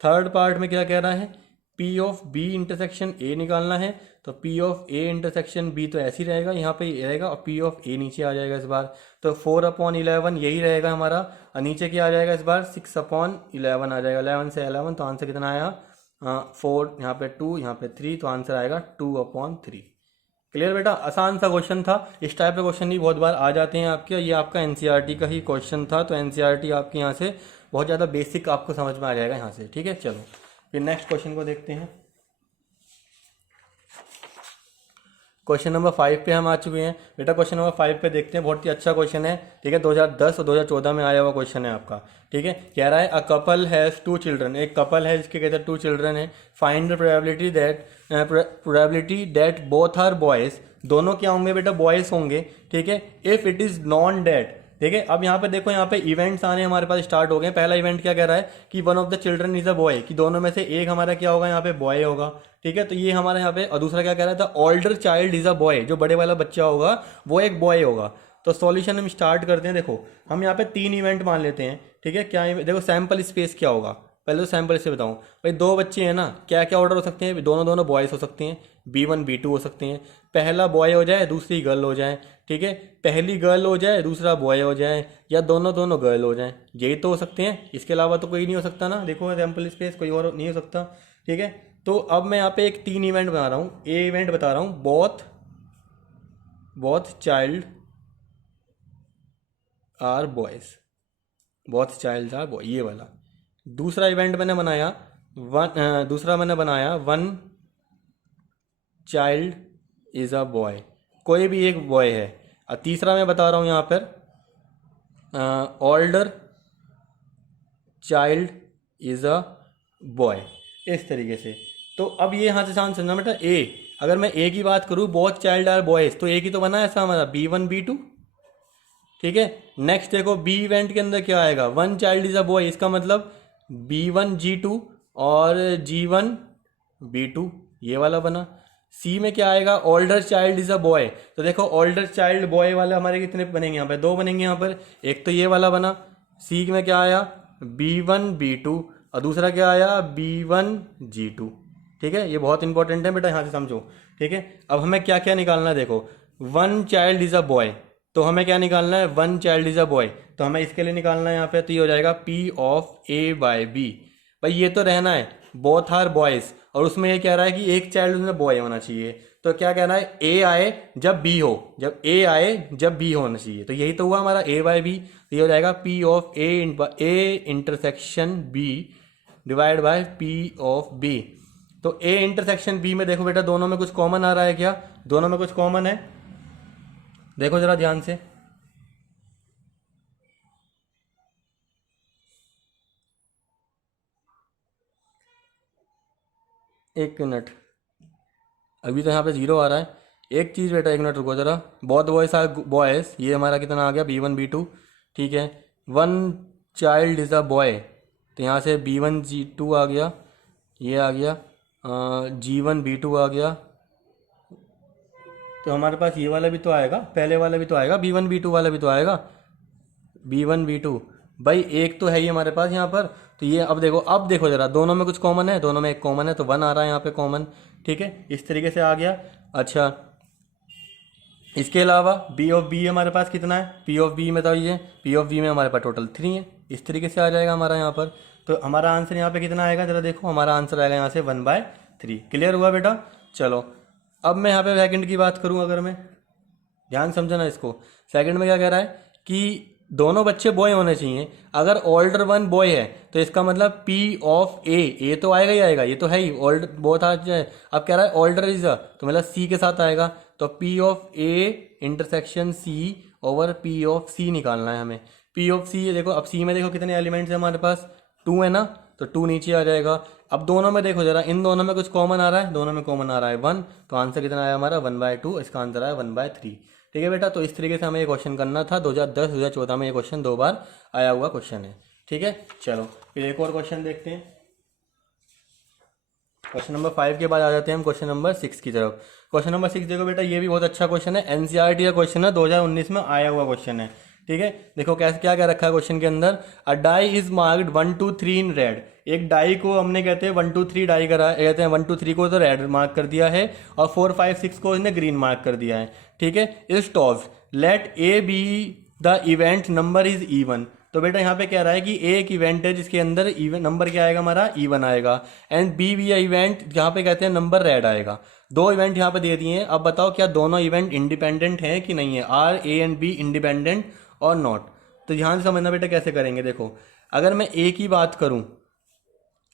थर्ड पार्ट में क्या कह रहा है P of B intersection A निकालना है, तो P of A intersection B तो ऐसे ही रहेगा, यहाँ पे रहेगा और पी ऑफ ए नीचे आ जाएगा इस बार, तो 4/11 यही रहेगा हमारा, और नीचे क्या आ जाएगा इस बार 6/11 आ जाएगा। 11 से 11 तो आंसर कितना आया 4, यहाँ पे 2, यहाँ पे 3, तो आंसर आएगा 2/3। क्लियर बेटा, आसान सा क्वेश्चन था। इस टाइप के क्वेश्चन भी बहुत बार आ जाते हैं आपके, ये आपका एनसीईआरटी का ही क्वेश्चन था, तो एनसीईआरटी आपके यहाँ से बहुत ज़्यादा बेसिक आपको समझ में आ जाएगा यहाँ से। ठीक है, चलो फिर नेक्स्ट क्वेश्चन को देखते हैं। क्वेश्चन नंबर 5 पे हम आ चुके हैं बेटा। क्वेश्चन नंबर 5 पे देखते हैं, बहुत ही अच्छा क्वेश्चन है। ठीक है, 2010 और 2014 में आया हुआ क्वेश्चन है आपका। ठीक है, कह रहा है अ कपल हैज़ 2 चिल्ड्रन, एक कपल है जिसके कहते हैं 2 चिल्ड्रन है। Find the probability that both are boys, दोनों क्या होंगे बेटा बॉयज़ होंगे। ठीक है, if it is known that. ठीक है, अब यहाँ पे देखो, यहाँ पे इवेंट्स आने हमारे पास स्टार्ट हो गए। पहला इवेंट क्या कह रहा है कि one of the children is a boy, कि दोनों में से एक हमारा क्या होगा यहाँ पे बॉय होगा। ठीक है, तो ये हमारे यहाँ पे, और दूसरा क्या कह रहा था older child is a boy, जो बड़े वाला बच्चा होगा वो एक बॉय होगा। तो सॉल्यूशन हम स्टार्ट करते हैं। देखो हम यहाँ पे 3 इवेंट मान लेते हैं। ठीक है, क्या देखो सैम्पल स्पेस क्या होगा, पहले तो सैम्पल से बताऊँ भाई। 2 बच्चे हैं ना, क्या क्या ऑर्डर हो सकते हैं, दोनों बॉयज़ हो सकते हैं, B1 B2 हो सकते हैं। पहला बॉय हो जाए दूसरी गर्ल हो जाए। ठीक है, पहली गर्ल हो जाए दूसरा बॉय हो जाए, या दोनों गर्ल हो जाए, यही तो हो सकते हैं। इसके अलावा तो कोई नहीं हो सकता ना, देखो सैम्पल स्पेस कोई और नहीं हो सकता। ठीक है, तो अब मैं यहाँ पे एक 3 इवेंट बना रहा हूँ। ए इवेंट बता रहा हूँ, both child are boys, both child are boy, ये वाला। दूसरा इवेंट मैंने बनाया one child is a boy, कोई भी एक बॉय है। और तीसरा मैं बता रहा हूँ यहाँ पर older child is a boy, इस तरीके से। तो अब ये यहाँ से चांस समझना बेटा, ए अगर मैं ए की बात करूँ बोथ चाइल्ड आर बॉयज़, तो ए की तो बना ऐसा हमारा B1 B2। ठीक है, नेक्स्ट देखो बी इवेंट के अंदर क्या आएगा, one child is a boy, इसका मतलब B1 G2 और G1 B2, ये वाला बना। सी में क्या आएगा older child is a boy, तो देखो ओल्डर चाइल्ड बॉय वाले हमारे कितने बनेंगे यहाँ पे 2 बनेंगे यहाँ पर, एक तो ये वाला बना। सी में क्या आया B1 B2 और दूसरा क्या आया B1 G2। ठीक है, ये बहुत इंपॉर्टेंट है बेटा, यहाँ से समझो। ठीक है, अब हमें क्या क्या निकालना है, देखो one child is a boy, तो हमें क्या निकालना है one child is a boy, तो हमें इसके लिए निकालना है यहाँ पे, तो ये हो जाएगा P ऑफ A/B। भाई ये तो रहना है बोथ आर बॉयज़, और उसमें ये कह रहा है कि एक चाइल्ड उसमें बॉय होना चाहिए, तो क्या कहना है ए आए जब बी हो, जब ए आए जब बी होना चाहिए, तो यही तो हुआ हमारा A/B। तो ये हो जाएगा P of A intersection B divide by P of B। तो A इंटरसेक्शन B में देखो बेटा दोनों में कुछ कॉमन आ रहा है क्या, दोनों में कुछ कॉमन है, देखो जरा ध्यान से। एक मिनट, अभी तो यहाँ पे 0 आ रहा है। एक चीज़ बेटा, एक मिनट रुको जरा। बोथ बॉयज़ आर बॉयज़, ये हमारा कितना आ गया B1 B2। ठीक है, one child is a boy, तो यहाँ से B1 G2 आ गया, ये आ गया G1 B2 आ गया, तो हमारे पास ये वाला भी तो आएगा, पहले वाला भी तो आएगा, B1 B2 वाला भी तो आएगा, B1 B2। भाई एक तो है ही हमारे पास यहाँ पर, तो ये अब देखो जरा दोनों में कुछ कॉमन है, दोनों में एक कॉमन है, तो 1 आ रहा है यहाँ पे कॉमन। ठीक है, इस तरीके से आ गया। अच्छा, इसके अलावा B ऑफ B हमारे पास कितना है, P ऑफ B में तो ये P ऑफ B में हमारे पास टोटल 3 है, इस तरीके से आ जाएगा हमारा यहाँ पर। तो हमारा आंसर यहाँ पे कितना आएगा जरा देखो, हमारा आंसर आएगा यहाँ से 1/3। क्लियर हुआ बेटा। चलो अब मैं यहाँ पे सेकंड की बात करूँ, अगर मैं ध्यान समझना इसको, सेकंड में क्या कह रहा है कि दोनों बच्चे बॉय होने चाहिए। अगर ओल्डर वन बॉय है तो इसका मतलब P ऑफ ए तो आएगा ही आएगा, ये तो है ही, ओल्ड बहुत आ जाए। अब कह रहा है ओल्डर इज तो मतलब C के साथ आएगा, तो P of A intersection C over P of C निकालना है हमें। P ऑफ C देखो, अब C में देखो कितने एलिमेंट्स है हमारे पास, 2 है ना, तो 2 नीचे आ जाएगा। अब दोनों में देखो जरा, इन दोनों में कुछ कॉमन आ रहा है, दोनों में कॉमन आ रहा है 1, तो आंसर कितना आया हमारा 1/2, इसका आंसर आया 1/3। ठीक है बेटा, तो इस तरीके से हमें ये क्वेश्चन करना था। 2010 2014 में ये क्वेश्चन 2 बार आया हुआ क्वेश्चन है। ठीक है, चलो फिर एक और क्वेश्चन देखते हैं। क्वेश्चन नंबर 5 के बाद आ जाते हैं हम क्वेश्चन नंबर 6 की तरफ। क्वेश्चन नंबर 6 देखो बेटा, ये भी बहुत अच्छा क्वेश्चन है, एनसीईआरटी का क्वेश्चन है, 2019 में आया हुआ क्वेश्चन है। ठीक है, देखो कैसे क्या क्या रखा है क्वेश्चन के अंदर। A die is marked 1 2 3 in red. एक डाई को हमने कहते हैं 1 2 3 डाई करा, कहते हैं 1 2 3 को तो रेड मार्क कर दिया है और 4 5 6 को इसने ग्रीन मार्क कर दिया है। ठीक है, is toss let A be the event number is even. तो बेटा यहाँ पे कह रहा है कि ए एक इवेंट है जिसके अंदर इवन नंबर क्या आएगा हमारा, इवन आएगा, एंड बी भी इवेंट जहाँ पे कहते हैं नंबर रेड आएगा। दो इवेंट यहाँ पे दे दिए हैं। अब बताओ क्या दोनों इवेंट इंडिपेंडेंट हैं कि नहीं है, are A and B independent और नॉट। तो ध्यान से समझना बेटा कैसे करेंगे। देखो अगर मैं ए की बात करूं,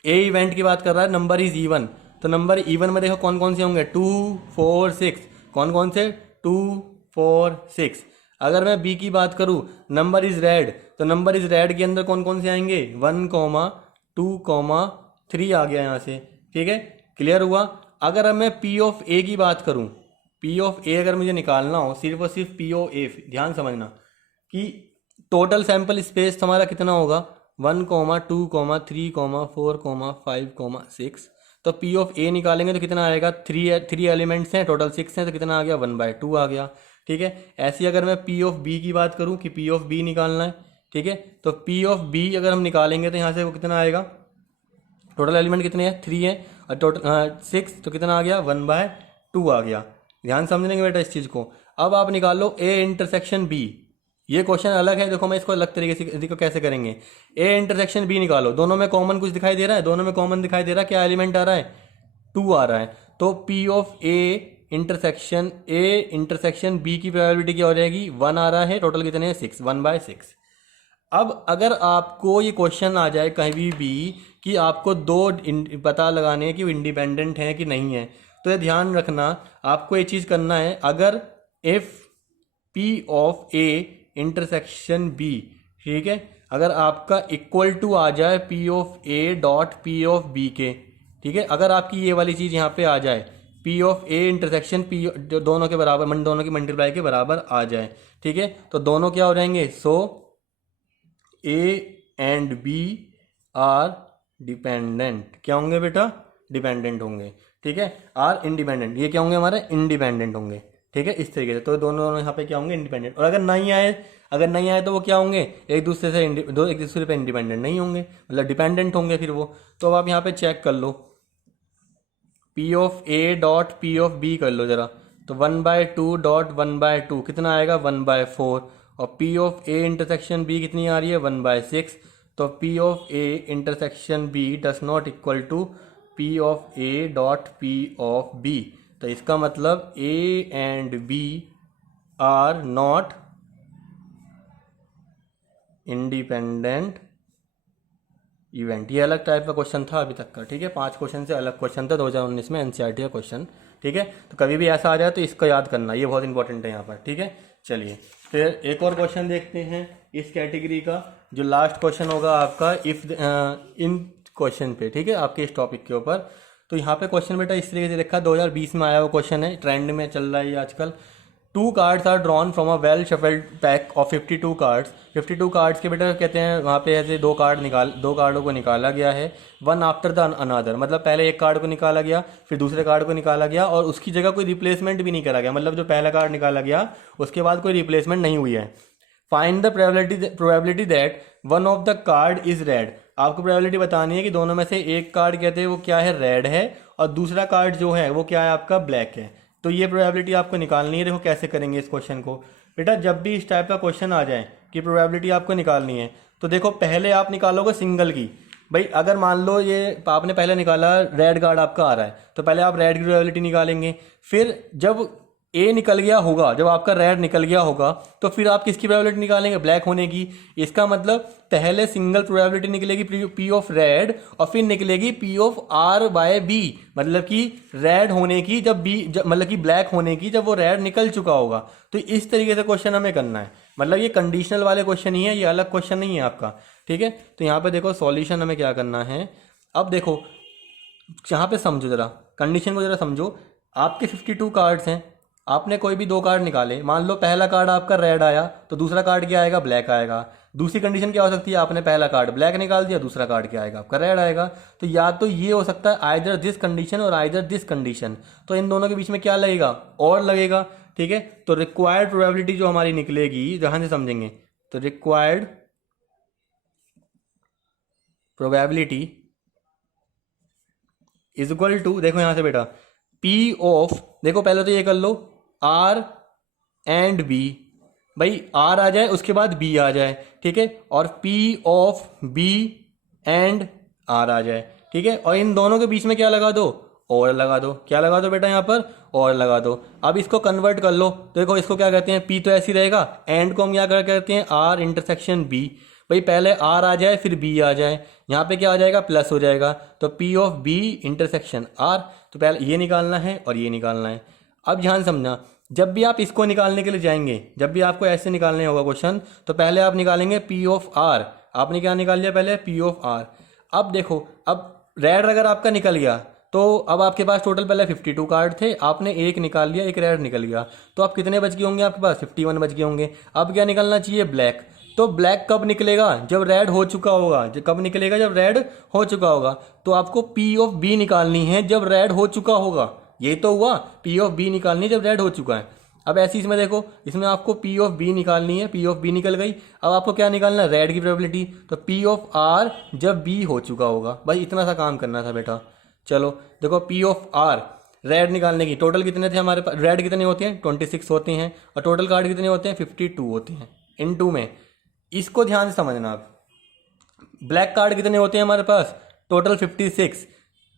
ए इवेंट की बात कर रहा है, नंबर इज इवन, तो नंबर इवन में देखो कौन कौन से होंगे, 2 4 6, कौन कौन से 2 4 6। अगर मैं बी की बात करूं, नंबर इज रेड, तो नंबर इज रेड के अंदर कौन कौन से आएंगे, 1 2 3 आ गया यहाँ से। ठीक है, क्लियर हुआ। अगर अब मैं पी ऑफ ए की बात करूं, पी ऑफ ए अगर मुझे निकालना हो, सिर्फ और सिर्फ पी ओ ए, ध्यान समझना कि टोटल सैंपल स्पेस हमारा कितना होगा, 1 2 3 4 5 6। तो पी ऑफ ए निकालेंगे तो कितना आएगा, 3 एलिमेंट्स हैं, टोटल 6 हैं, तो कितना आ गया 1/2 आ गया। ठीक है, ऐसी अगर मैं पी ऑफ बी की बात करूं कि पी ऑफ बी निकालना है, ठीक है, तो पी ऑफ बी अगर हम निकालेंगे तो यहाँ से वो कितना आएगा, टोटल एलिमेंट कितने हैं, 3 है, और टोटल 6, तो कितना आ गया 1/2 आ गया। ध्यान समझेंगे बेटा इस चीज़ को। अब आप निकालो ए इंटरसेक्शन बी, ये क्वेश्चन अलग है, देखो मैं इसको अलग तरीके से देखो कैसे करेंगे। ए इंटरसेक्शन बी निकालो, दोनों में कॉमन कुछ दिखाई दे रहा है, दोनों में कॉमन दिखाई दे रहा है, क्या एलिमेंट आ रहा है, 2 आ रहा है। तो P of A intersection B की प्रोबेबिलिटी क्या हो जाएगी, 1 आ रहा है, टोटल कितने हैं 6, 1/6। अब अगर आपको ये क्वेश्चन आ जाए कहीं भी कि आपको दो पता लगाने हैं कि वो इंडिपेंडेंट हैं कि नहीं है, तो ये ध्यान रखना आपको ये चीज़ करना है। अगर if P of A intersection B, ठीक है, अगर आपका इक्वल टू आ जाए P of A dot P of B के, ठीक है, अगर आपकी ये वाली चीज़ यहाँ पे आ जाए, P of A intersection P दोनों के बराबर, दोनों की मल्टीप्लाई के बराबर आ जाए, ठीक है, तो दोनों क्या हो जाएंगे, so A and B are dependent. क्या होंगे बेटा, डिपेंडेंट होंगे। ठीक है, आर इंडिपेंडेंट, ये क्या होंगे हमारे, इंडिपेंडेंट होंगे। ठीक है, इस तरीके से तो दोनों यहाँ पे क्या होंगे, इंडिपेंडेंट। और अगर नहीं आए तो वो क्या होंगे, एक दूसरे पे इंडिपेंडेंट नहीं होंगे, मतलब डिपेंडेंट होंगे फिर वो। तो अब आप यहाँ पे चेक कर लो, P of A dot P of B कर लो जरा, तो 1/2 डॉट 1/2 कितना आएगा, 1/4। और P of A intersection B कितनी आ रही है, 1/6। तो P of A intersection B does not equal to P of A dot P of B. तो इसका मतलब A and B are not independent event. ये अलग टाइप का क्वेश्चन था अभी तक का। ठीक है, 5 क्वेश्चन से अलग क्वेश्चन था 2019 में एनसीईआरटी का क्वेश्चन। ठीक है, तो कभी भी ऐसा आ जाए तो इसको याद करना, ये बहुत इंपॉर्टेंट है यहाँ पर। ठीक है, चलिए फिर एक और क्वेश्चन देखते हैं इस कैटेगरी का, जो लास्ट क्वेश्चन होगा आपका इफ इन क्वेश्चन पे। ठीक है, आपके इस टॉपिक के ऊपर। तो यहाँ पे क्वेश्चन बेटा इस तरीके से लिखा, 2020 में आया हुआ क्वेश्चन है, ट्रेंड में चल रहा है ये आजकल। 2 cards are drawn from a well shuffled pack of 52 cards. 52 cards के बेटा कहते हैं वहाँ पे ऐसे 2 कार्डों को निकाला गया है, वन आफ्टर द अनदर, मतलब पहले एक कार्ड को निकाला गया, फिर दूसरे कार्ड को निकाला गया, और उसकी जगह कोई रिप्लेसमेंट भी नहीं करा गया, मतलब जो पहला कार्ड निकाला गया उसके बाद कोई रिप्लेसमेंट नहीं हुई है। Find the probability that one of the card is red. आपको प्रोबेबिलिटी बतानी है कि दोनों में से एक कार्ड कहते हैं वो क्या है, रेड है, और दूसरा कार्ड जो है वो क्या है, आपका ब्लैक है। तो ये प्रोबेबिलिटी आपको निकालनी है। देखो कैसे करेंगे इस क्वेश्चन को बेटा, जब भी इस टाइप का क्वेश्चन आ जाए कि प्रोबेबिलिटी आपको निकालनी है, तो देखो पहले आप निकालोगे सिंगल की। भाई अगर मान लो ये आपने पहले निकाला, रेड कार्ड आपका आ रहा है, तो पहले आप रेड की प्रोबेबिलिटी निकालेंगे। फिर जब ए निकल गया होगा, जब आपका रेड निकल गया होगा, तो फिर आप किसकी प्रोबेबिलिटी निकालेंगे, ब्लैक होने की। इसका मतलब पहले सिंगल प्रोबेबिलिटी निकलेगी पी ऑफ रेड, और फिर निकलेगी P of R by B, मतलब कि रेड होने की जब बी मतलब कि ब्लैक होने की जब वो रेड निकल चुका होगा। तो इस तरीके से क्वेश्चन हमें करना है, मतलब ये कंडीशनल वाले क्वेश्चन ही है, ये अलग क्वेश्चन नहीं है आपका। ठीक है। तो यहाँ पे देखो सॉल्यूशन हमें क्या करना है। अब देखो यहाँ पे समझो ज़रा, कंडीशन को ज़रा समझो। आपके 52 कार्ड्स हैं, आपने कोई भी 2 कार्ड निकाले, मान लो पहला कार्ड आपका रेड आया तो दूसरा कार्ड क्या आएगा, ब्लैक आएगा। दूसरी कंडीशन क्या हो सकती है, आपने पहला कार्ड ब्लैक निकाल दिया, दूसरा कार्ड क्या आएगा आपका रेड आएगा। तो या तो ये हो सकता है आइदर दिस कंडीशन और आइदर दिस कंडीशन। तो इन दोनों के बीच में क्या लगेगा, और लगेगा। ठीक है, तो रिक्वायर्ड प्रोबेबिलिटी जो हमारी निकलेगी, जहां से समझेंगे, तो required probability is equal to, देखो यहां से बेटा, पी ऑफ, देखो पहले तो ये कर लो, आर एंड बी। भाई आर आ जाए उसके बाद बी आ जाए, ठीक है, और P of B and R आ जाए, ठीक है, और इन दोनों के बीच में क्या लगा दो, और लगा दो। क्या लगा दो बेटा यहाँ पर, और लगा दो। अब इसको कन्वर्ट कर लो, देखो इसको क्या कहते हैं, पी तो ऐसे ही रहेगा, एंड को हम क्या कहते हैं, आर इंटरसेक्शन बी। भाई पहले आर आ जाए फिर बी आ जाए, यहाँ पे क्या आ जाएगा, प्लस हो जाएगा, तो P of B intersection R. तो पहले ये निकालना है और ये निकालना है। अब ध्यान समझना, जब भी आप इसको निकालने के लिए जाएंगे, जब भी आपको ऐसे निकालने होगा क्वेश्चन, तो पहले आप निकालेंगे पी ऑफ आर। आपने क्या निकाल लिया पहले, पी ऑफ आर। अब देखो, अब रेड अगर आपका निकल गया तो अब आपके पास टोटल पहले 52 कार्ड थे, आपने एक निकाल लिया, एक रेड निकल गया, तो आप कितने बच गए होंगे, आपके पास 51 बच गए होंगे। अब क्या निकलना चाहिए, ब्लैक। तो ब्लैक कब निकलेगा, जब रेड हो चुका होगा। कब निकलेगा, जब रेड हो चुका होगा। तो आपको पी ऑफ बी निकालनी है जब रेड हो चुका होगा। यही तो हुआ, पी ऑफ बी निकालनी है जब रेड हो चुका है। अब ऐसे इसमें देखो, इसमें आपको पी ऑफ बी निकालनी है, पी ऑफ बी निकल गई। अब आपको क्या निकालना है, रेड की प्रोबेबिलिटी। तो पी ऑफ आर जब बी हो चुका होगा। भाई इतना सा काम करना था बेटा। चलो देखो, पी ऑफ आर रेड निकालने की, टोटल कितने थे हमारे पास, रेड कितने होते हैं 26 होते हैं, और टोटल कार्ड कितने होते हैं 52 होते हैं, इन टू में। इसको ध्यान से समझना आप, ब्लैक कार्ड कितने होते हैं हमारे पास, टोटल 56।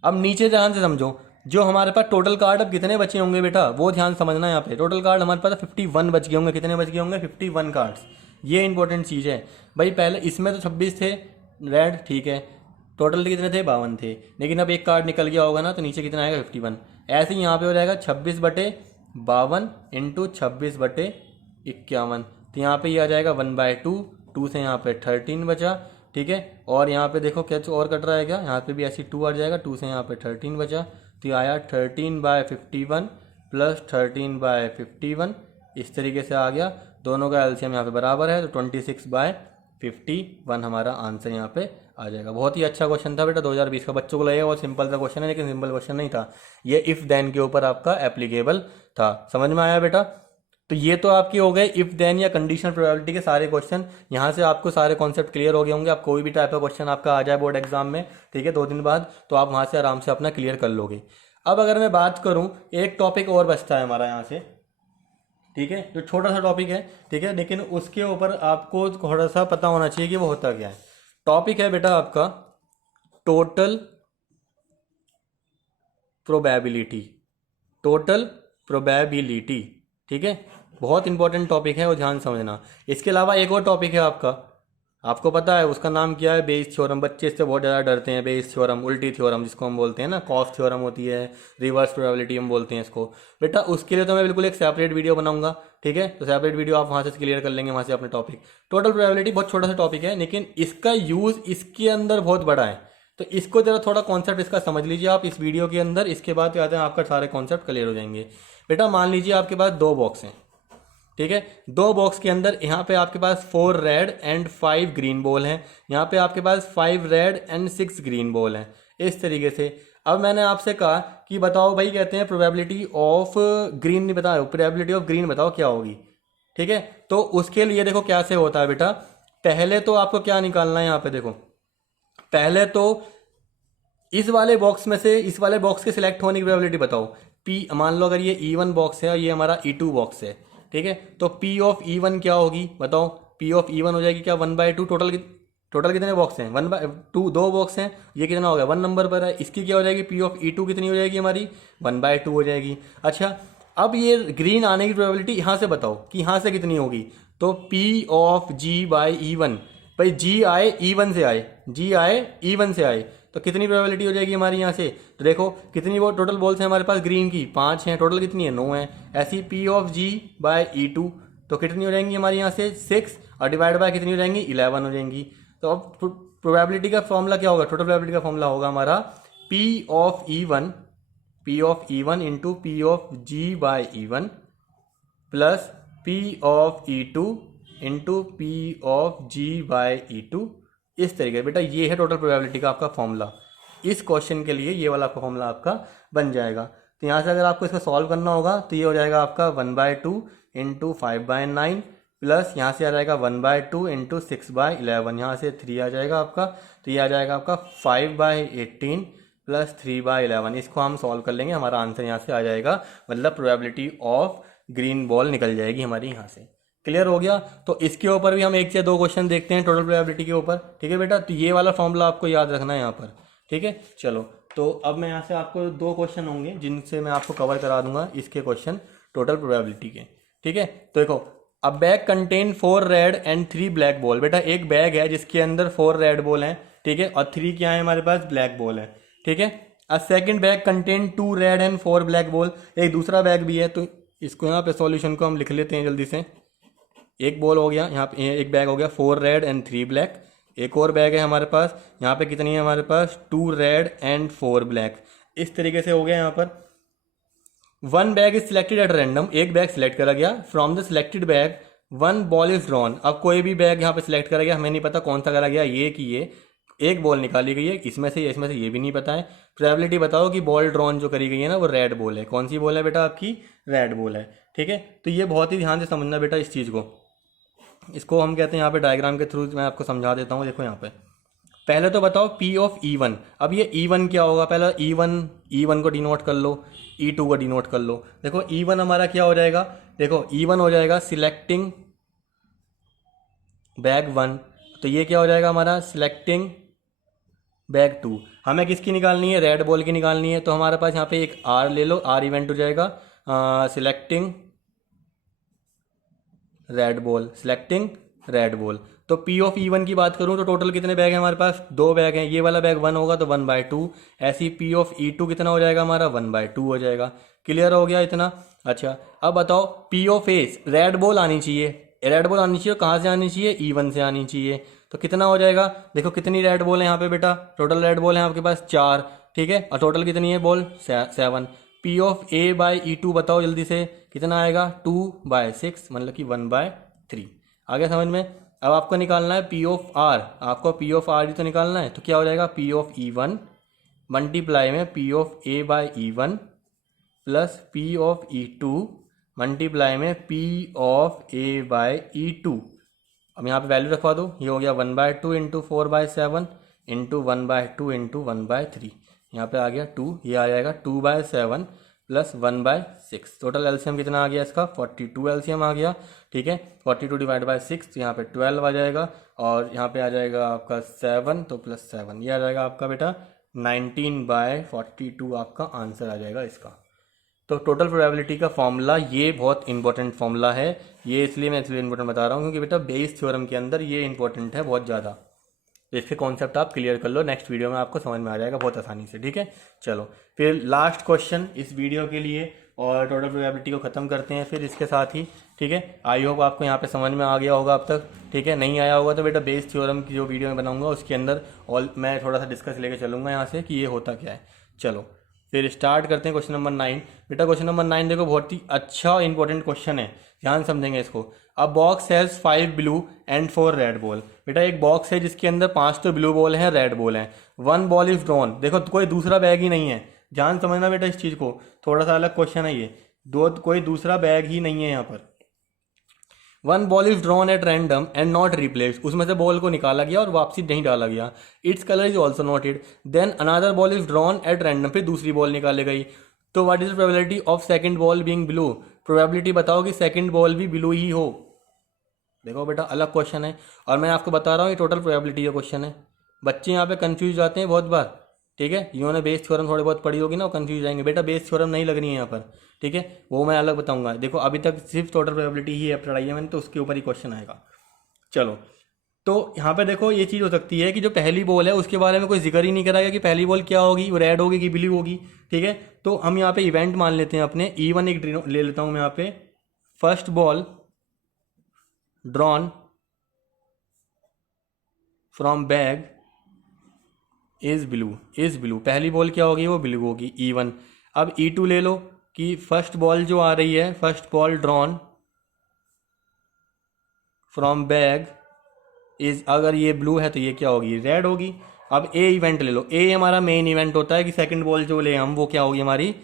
अब नीचे ध्यान से समझो, जो हमारे पास टोटल कार्ड अब कितने बचे होंगे बेटा, वो ध्यान समझना। यहाँ पे टोटल कार्ड हमारे पास 51 बच गए होंगे। कितने बच गए होंगे, 51 कार्ड्स। ये इंपॉर्टेंट चीज़ है भाई। पहले इसमें तो 26 थे रेड, ठीक है, टोटल कितने थे, 52 थे, लेकिन अब एक कार्ड निकल गया होगा ना, तो नीचे कितना आएगा, 51। ऐसे ही यहाँ पे हो जाएगा 26/52 इंटू 26/51। तो यहाँ पे ये आ जाएगा 1/2, 2 से यहाँ पे 13 बचा, ठीक है। और यहाँ पे देखो क्या और कट रहा है क्या, यहाँ पे भी ऐसी 2 आ जाएगा, 2 से यहाँ पे 13 बचा, तो ये आया 13/51 प्लस 13/51, इस तरीके से आ गया। दोनों का एलसीएम यहाँ पे बराबर है, तो 26/51 हमारा आंसर यहाँ पे आ जाएगा। बहुत ही अच्छा क्वेश्चन था बेटा 2020 का। बच्चों को लगेगा बहुत सिंपल सा क्वेश्चन है, लेकिन सिंपल क्वेश्चन नहीं था, ये इफ देन के ऊपर आपका एप्लीकेबल था। समझ में आया बेटा। तो ये तो आपके हो गए इफ देन या कंडीशनल प्रोबेबिलिटी के सारे क्वेश्चन। यहाँ से आपको सारे कॉन्सेप्ट क्लियर हो गए होंगे। आप कोई भी टाइप का क्वेश्चन आपका आ जाए बोर्ड एग्जाम में, ठीक है, 2 दिन बाद, तो आप वहाँ से आराम से अपना क्लियर कर लोगे। अब अगर मैं बात करूँ, एक टॉपिक और बचता है हमारा यहाँ से, ठीक है, जो छोटा सा टॉपिक है, ठीक है, लेकिन उसके ऊपर आपको थोड़ा सा पता होना चाहिए कि वो होता क्या है। टॉपिक है बेटा आपका टोटल प्रोबेबिलिटी। टोटल प्रोबेबिलिटी, ठीक है, बहुत इंपॉर्टेंट टॉपिक है और ध्यान समझना। इसके अलावा एक और टॉपिक है आपका, आपको पता है उसका नाम क्या है, बेस थ्योरम। बच्चे इससे बहुत ज़्यादा डरते हैं, बेस थ्योरम, उल्टी थ्योरम जिसको हम बोलते हैं ना, कॉस थ्योरम होती है, रिवर्स प्रोबेबिलिटी हम बोलते हैं इसको। बेटा उसके लिए तो मैं बिल्कुल एक सेपरेट वीडियो बनाऊंगा, ठीक है, तो सेपरेट वीडियो आप वहाँ से क्लियर कर लेंगे, वहाँ से अपने टॉपिक। टोटल प्रोबेबिलिटी बहुत छोटा सा टॉपिक है, लेकिन इसका यूज़ इसके अंदर बहुत बड़ा है। तो इसको जरा थोड़ा कॉन्सेप्ट इसका समझ लीजिए आप इस वीडियो के अंदर। इसके बाद क्या आते हैं, आपका सारे कॉन्सेप्ट क्लियर हो जाएंगे। बेटा मान लीजिए आपके पास 2 बॉक्स हैं, ठीक है, 2 बॉक्स के अंदर यहाँ पे आपके पास 4 रेड एंड 5 ग्रीन बॉल हैं, यहाँ पे आपके पास 5 रेड एंड 6 ग्रीन बॉल हैं, इस तरीके से। अब मैंने आपसे कहा कि बताओ भाई, कहते हैं प्रोबेबिलिटी ऑफ ग्रीन, नहीं बताओ, प्रोबेबिलिटी ऑफ ग्रीन बताओ क्या होगी, ठीक है। तो उसके लिए देखो कैसे होता है बेटा, पहले तो आपको क्या निकालना है, यहाँ पे देखो, पहले तो इस वाले बॉक्स में से, इस वाले बॉक्स के सिलेक्ट होने की प्रोबेबिलिटी बताओ। पी, मान लो अगर ये E1 बॉक्स है और ये हमारा E2 बॉक्स है, ठीक है, तो P ऑफ E1 क्या होगी बताओ। P ऑफ E1 हो जाएगी क्या, 1/2। टोटल कितने बॉक्स हैं, 1/2, 2 बॉक्स हैं, ये कितना हो गया, 1 नंबर पर है। इसकी क्या हो जाएगी, P ऑफ E2 कितनी हो जाएगी हमारी, 1/2 हो जाएगी। अच्छा, अब ये ग्रीन आने की प्रोबेबिलिटी यहाँ से बताओ कि यहाँ से कितनी होगी। तो P ऑफ G/E1, भाई G आए E1 से आए, G आए E1 से आए, तो कितनी प्रोबेबिलिटी हो जाएगी हमारी यहाँ से। तो देखो कितनी वो टोटल बॉल्स हैं हमारे पास ग्रीन की, 5 हैं, टोटल कितनी है, 9 है। ऐसी P ऑफ G/E2 तो कितनी हो जाएंगी हमारी यहाँ से 6, और डिवाइड बाय कितनी हो जाएंगी, 11 हो जाएंगी। तो अब प्रोबेबिलिटी का फॉर्मूला क्या होगा, टोटल प्रोबेबिलिटी का फॉर्मूला होगा हमारा P of E one into P of G by E one plus P of E two into P of G by E two. इस तरीके बेटा ये है टोटल प्रोबेबिलिटी का आपका फॉर्मूला। इस क्वेश्चन के लिए ये वाला फॉर्मूला आपका बन जाएगा। तो यहाँ से अगर आपको इसका सॉल्व करना होगा तो ये हो जाएगा आपका 1/2 इंटू 5/9 प्लस यहाँ से आ जाएगा 1/2 इंटू 6/11, यहाँ से 3 आ जाएगा आपका, तो ये आ जाएगा आपका 5/18 प्लस 3/11। इसको हम सॉल्व कर लेंगे, हमारा आंसर यहाँ से आ जाएगा, मतलब प्रोबेबिलिटी ऑफ ग्रीन बॉल निकल जाएगी हमारी यहाँ से। क्लियर हो गया। तो इसके ऊपर भी हम एक से दो क्वेश्चन देखते हैं टोटल प्रोबेबिलिटी के ऊपर, ठीक है बेटा। तो ये वाला फॉर्मूला आपको याद रखना है यहाँ पर, ठीक है। चलो तो अब मैं यहाँ से आपको दो क्वेश्चन होंगे जिनसे मैं आपको कवर करा दूंगा इसके क्वेश्चन टोटल प्रोबेबिलिटी के, ठीक है। तो देखो, अ bag contain 4 red and 3 black ball. बेटा एक बैग है जिसके अंदर 4 रेड बॉल हैं, ठीक है, और 3 क्या है हमारे पास, ब्लैक बॉल है, ठीक है। A second bag contain 2 red and 4 black ball. एक दूसरा बैग भी है, तो इसको यहाँ पे सॉल्यूशन को हम लिख लेते हैं जल्दी से। एक बॉल हो गया यहाँ पे, एक बैग हो गया 4 रेड एंड 3 ब्लैक। एक और बैग है हमारे पास, यहाँ पे कितनी है हमारे पास, 2 रेड एंड 4 ब्लैक। इस तरीके से हो गया यहाँ पर। 1 bag is selected at random, एक बैग सिलेक्ट करा गया। From the selected bag 1 ball is drawn. अब कोई भी बैग यहाँ पे सिलेक्ट करा गया, हमें नहीं पता कौन सा करा गया, ये कि ये एक बॉल निकाली गई है, इसमें से ये भी नहीं पता है। प्रोबेबिलिटी बताओ कि बॉल ड्रॉन जो करी गई है ना वो रेड बॉल है। कौन सी बॉल है बेटा, आपकी रेड बॉल है, ठीक है। तो ये बहुत ही ध्यान से समझना बेटा इस चीज़ को। इसको हम कहते हैं यहाँ पे डायग्राम के थ्रू मैं आपको समझा देता हूँ। देखो यहाँ पे पहले तो बताओ पी ऑफ ई वन। अब ये ई वन क्या होगा, पहले ई वन को डिनोट कर लो, ई टू को डिनोट कर लो। देखो ई वन हमारा क्या हो जाएगा, देखो ई वन हो जाएगा सिलेक्टिंग बैग 1, तो ये क्या हो जाएगा हमारा सिलेक्टिंग बैग 2। हमें किसकी निकालनी है, रेड बॉल की निकालनी है। तो हमारे पास यहाँ पे एक आर ले लो, आर इवेंट हो जाएगा selecting red ball, selecting red ball. तो पी ऑफ ई वन की बात करूं तो टोटल कितने बैग हैं हमारे पास, 2 बैग हैं। ये वाला बैग 1 होगा तो 1/2, ऐसे ही पी ऑफ ई टू कितना हो जाएगा हमारा, 1/2 हो जाएगा। क्लियर हो गया इतना। अच्छा अब बताओ P of A, red ball आनी चाहिए, रेड बॉल आनी चाहिए, कहाँ से आनी चाहिए, ई वन से आनी चाहिए। तो कितना हो जाएगा, देखो कितनी रेड बॉल है यहाँ पे बेटा, टोटल रेड बॉल है आपके पास 4, ठीक है, और टोटल कितनी है ball 7। P of A by E two बताओ जल्दी से, कितना आएगा 2/6, मतलब कि 1/3। आगे समझ में। अब आपको निकालना है पी ऑफ आर, आपको पी ऑफ आर ही तो निकालना है। तो क्या हो जाएगा P of E one multiply में P of A by E one plus P of E two multiply में P of A by E two. अब यहाँ पे वैल्यू रखवा दो, ये हो गया 1/2 इंटू 4/7 इंटू 1/2 इंटू 1/3। यहाँ पे आ गया 2, ये आ जाएगा 2/7 प्लस 1/6। टोटल एलसीएम कितना आ गया इसका, 42 एलसीएम आ गया, ठीक है। 42 डिवाइड बाई 6, तो यहाँ पे 12 आ जाएगा, और यहाँ पे आ जाएगा आपका 7, तो प्लस 7, ये आ जाएगा आपका बेटा 19/42 आपका आंसर आ जाएगा इसका। तो टोटल प्रोबेबिलिटी का फॉर्मूला ये बहुत इंपॉर्टेंट फॉर्मूला है, ये इसलिए मैं इंपॉर्टेंट बता रहा हूँ क्योंकि बेटा बेस थ्योरम के अंदर ये इंपॉर्टेंट है बहुत ज़्यादा। तो इसके कॉन्सेप्ट आप क्लियर कर लो, नेक्स्ट वीडियो में आपको समझ में आ जाएगा बहुत आसानी से, ठीक है। चलो फिर लास्ट क्वेश्चन इस वीडियो के लिए, और टोटल प्रोबेबिलिटी को ख़त्म करते हैं फिर इसके साथ ही, ठीक है। आई होप आपको यहाँ पे समझ में आ गया होगा अब तक, ठीक है। नहीं आया होगा तो बेटा बेस थ्योरम की जो वीडियो मैं बनाऊँगा उसके अंदर और मैं थोड़ा सा डिस्कस लेके चलूँगा यहाँ से कि ये होता क्या है। चलो फिर स्टार्ट करते हैं क्वेश्चन नंबर 9। बेटा क्वेश्चन नंबर 9 देखो बहुत ही अच्छा इंपॉर्टेंट क्वेश्चन है, ध्यान समझेंगे इसको। अब box has 5 blue and 4 red ball. बेटा एक बॉक्स है जिसके अंदर 5 तो ब्लू बॉल हैं, रेड बॉल हैं। 1 बॉल इज ड्रॉन, देखो कोई दूसरा बैग ही नहीं है, ध्यान समझना बेटा इस चीज़ को, थोड़ा सा अलग क्वेश्चन है ये, कोई दूसरा बैग ही नहीं है यहाँ पर। 1 ball is drawn at random and not replaced, उसमें से बॉल को निकाला गया और वापसी नहीं डाला गया। It's colour is also noted. Then another ball is drawn at random, फिर दूसरी बॉल निकाली गई। तो what is the probability of second ball being blue, probability बताओ कि सेकंड बॉल भी ब्लू ही हो। देखो बेटा अलग क्वेश्चन है, और मैं आपको बता रहा हूँ ये टोटल प्रोबेबिलिटी का क्वेश्चन है। बच्चे यहाँ पे कंफ्यूज जाते हैं बहुत बार, ठीक है। इन्होंने बेस थ्योरम थोड़ी बहुत पढ़ी होगी ना, वो कंफ्यूज जाएंगे। बेटा बेस थ्योरम नहीं लगनी है यहाँ पर, ठीक है, वो मैं अलग बताऊंगा। देखो अभी तक सिर्फ टोटल प्रोबेबिलिटी ही है पढ़ाई है मैंने, तो उसके ऊपर ही क्वेश्चन आएगा। चलो तो यहाँ पे देखो ये चीज़ हो सकती है कि जो पहली बॉल है उसके बारे में कोई जिक्र ही नहीं करा गया कि पहली बॉल क्या होगी, वो रेड होगी कि ब्लू होगी, ठीक है। तो हम यहाँ पे इवेंट मान लेते हैं अपने, E1 एक ले लेता हूँ मैं यहाँ पे, first ball drawn from bag is blue, पहली बॉल क्या होगी, वो ब्लू होगी, E1। अब E2 ले लो कि फर्स्ट बॉल जो आ रही है, first ball drawn from bag is, अगर ये ब्लू है तो ये क्या होगी, रेड होगी। अब ए इवेंट ले लो, ए हमारा मेन इवेंट होता है कि सेकंड बॉल जो ले हम, वो क्या होगी हमारी,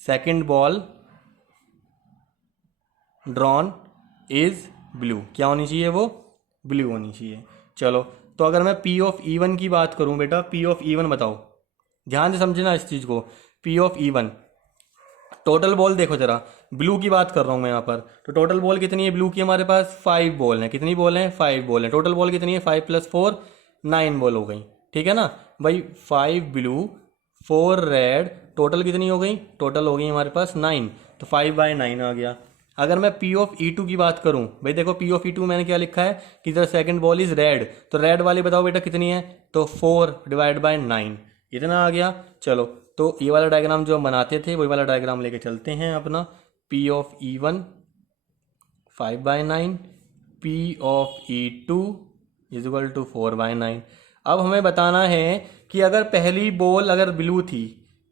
second ball drawn is blue, क्या होनी चाहिए, वो ब्लू होनी चाहिए। चलो, तो अगर मैं P ऑफ E1 की बात करूं बेटा, P ऑफ E1 बताओ, ध्यान से समझना इस चीज़ को। P of E1 total ball देखो जरा, ब्लू की बात कर रहा हूँ मैं यहाँ पर, तो टोटल बॉल कितनी है ब्लू की, हमारे पास 5 बॉल हैं। कितनी बॉल हैं, 5 बॉल हैं। टोटल बॉल कितनी है, 5 + 4 9 बॉल हो गई, ठीक है ना भाई। 5 ब्लू 4 रेड, टोटल कितनी हो गई, टोटल हो गई हमारे पास 9, तो 5/9 आ गया। अगर मैं P ऑफ E2 की बात करूं, भाई देखो P ऑफ E2 मैंने क्या लिखा है कि the second ball is red, तो रेड वाली बताओ बेटा कितनी है, तो 4/9 इतना आ गया। चलो, तो ये वाला डायग्राम जो हम बनाते थे वही वाला डायग्राम लेके चलते हैं अपना। P of E1 5/9, P of E2 = 4/9। अब हमें बताना है कि अगर पहली बॉल अगर ब्लू थी,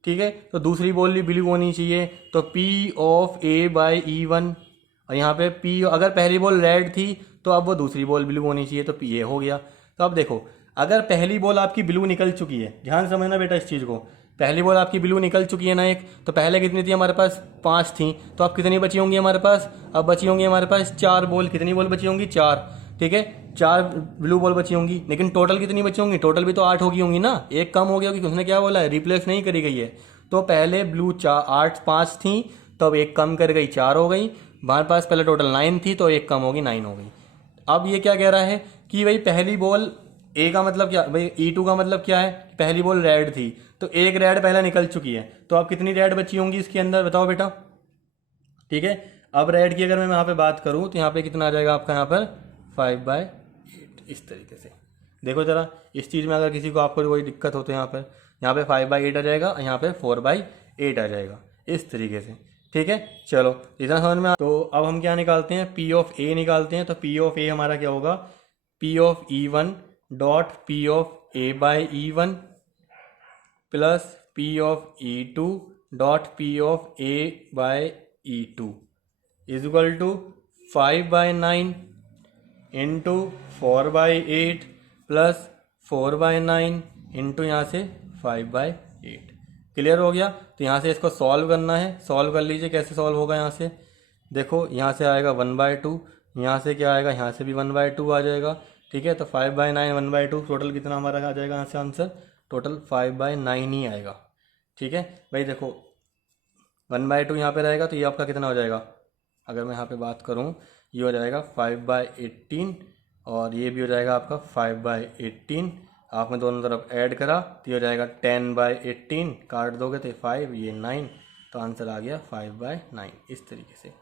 ठीक है, तो दूसरी बॉल भी ब्लू होनी चाहिए, तो P ऑफ A/E1, और यहाँ पे P अगर पहली बॉल रेड थी तो अब वो दूसरी बॉल ब्लू होनी चाहिए, तो P A हो गया। तो अब देखो, अगर पहली बॉल आपकी ब्लू निकल चुकी है, ध्यान से समझना बेटा इस चीज़ को, पहली बॉल आपकी ब्लू निकल चुकी है ना एक, तो पहले कितनी थी हमारे पास, 5 थी, तो अब कितनी बची होंगी हमारे पास, अब बची होंगी हमारे पास 4 बॉल। कितनी बॉल बची होंगी, 4, ठीक है, 4 ब्लू बॉल बची होंगी। लेकिन टोटल कितनी बची होंगी, टोटल भी तो 8 होगी होंगी ना, एक कम हो गया क्योंकि उसने क्या बोला है, रिप्लेस नहीं करी गई है। तो पहले ब्लू 5 थी, तो अब एक कम कर गई, 4 हो गई। हमारे पास पहले टोटल 9 थी, तो एक कम होगी, 9 हो गई। अब ये क्या कह रहा है कि भाई पहली बॉल, ए का मतलब क्या भाई, E2 का मतलब क्या है, पहली बॉल रेड थी, तो एक रेड पहले निकल चुकी है, तो अब कितनी रेड बची होंगी इसके अंदर, बताओ बेटा, ठीक है। अब रेड की अगर मैं यहाँ पे बात करूँ तो यहाँ पे कितना आ जाएगा आपका, यहाँ पर 5/8, इस तरीके से। देखो जरा इस चीज़ में अगर किसी को आपको कोई दिक्कत हो तो यहाँ पे 5/8 आ जाएगा, यहाँ पे 4/8 आ जाएगा, इस तरीके से, ठीक है। चलो, इतना समझ में तो अब हम क्या निकालते हैं, P ऑफ A निकालते हैं। तो P ऑफ A हमारा क्या होगा, P of E1 dot P of A/E1 plus P of E2 dot P of A/E2 = 5/9 into 4/8 plus 4/9 into यहाँ से 5/8। क्लियर हो गया। तो यहाँ से इसको सॉल्व करना है, सॉल्व कर लीजिए। कैसे सॉल्व होगा, यहाँ से देखो, यहाँ से आएगा 1/2, यहाँ से क्या आएगा, यहाँ से भी 1/2 आ जाएगा, ठीक है। तो 5/9 1/2 टोटल कितना हमारा आ जाएगा यहाँ से आंसर, टोटल 5/9 ही आएगा, ठीक है भाई। देखो 1/2 यहाँ पे रहेगा, तो ये आपका कितना हो जाएगा, अगर मैं यहाँ पे बात करूँ, ये हो जाएगा 5/18, और ये भी हो जाएगा आपका 5/18। आपने दोनों तरफ ऐड करा तो ये हो जाएगा 10/18, काट दोगे तो 5, ये 9, तो आंसर आ गया 5/9। इस तरीके से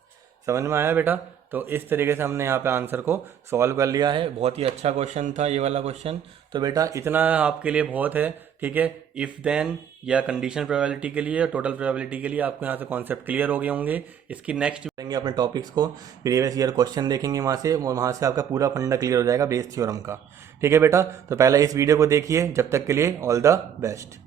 समझ में आया बेटा। तो इस तरीके से हमने यहाँ पे आंसर को सॉल्व कर लिया है। बहुत ही अच्छा क्वेश्चन था ये वाला क्वेश्चन। तो बेटा इतना आपके लिए बहुत है, ठीक है। इफ़ देन या कंडीशन प्रोबेबिलिटी के लिए, टोटल प्रोबेबिलिटी के लिए आपको यहाँ से कॉन्सेप्ट क्लियर हो गए होंगे। इसकी नेक्स्ट करेंगे अपने टॉपिक्स को, प्रीवियस ईयर क्वेश्चन देखेंगे वहाँ से, और वहाँ से आपका पूरा फंडा क्लियर हो जाएगा बेस थ्योरम का, ठीक है बेटा। तो पहले इस वीडियो को देखिए, जब तक के लिए ऑल द बेस्ट।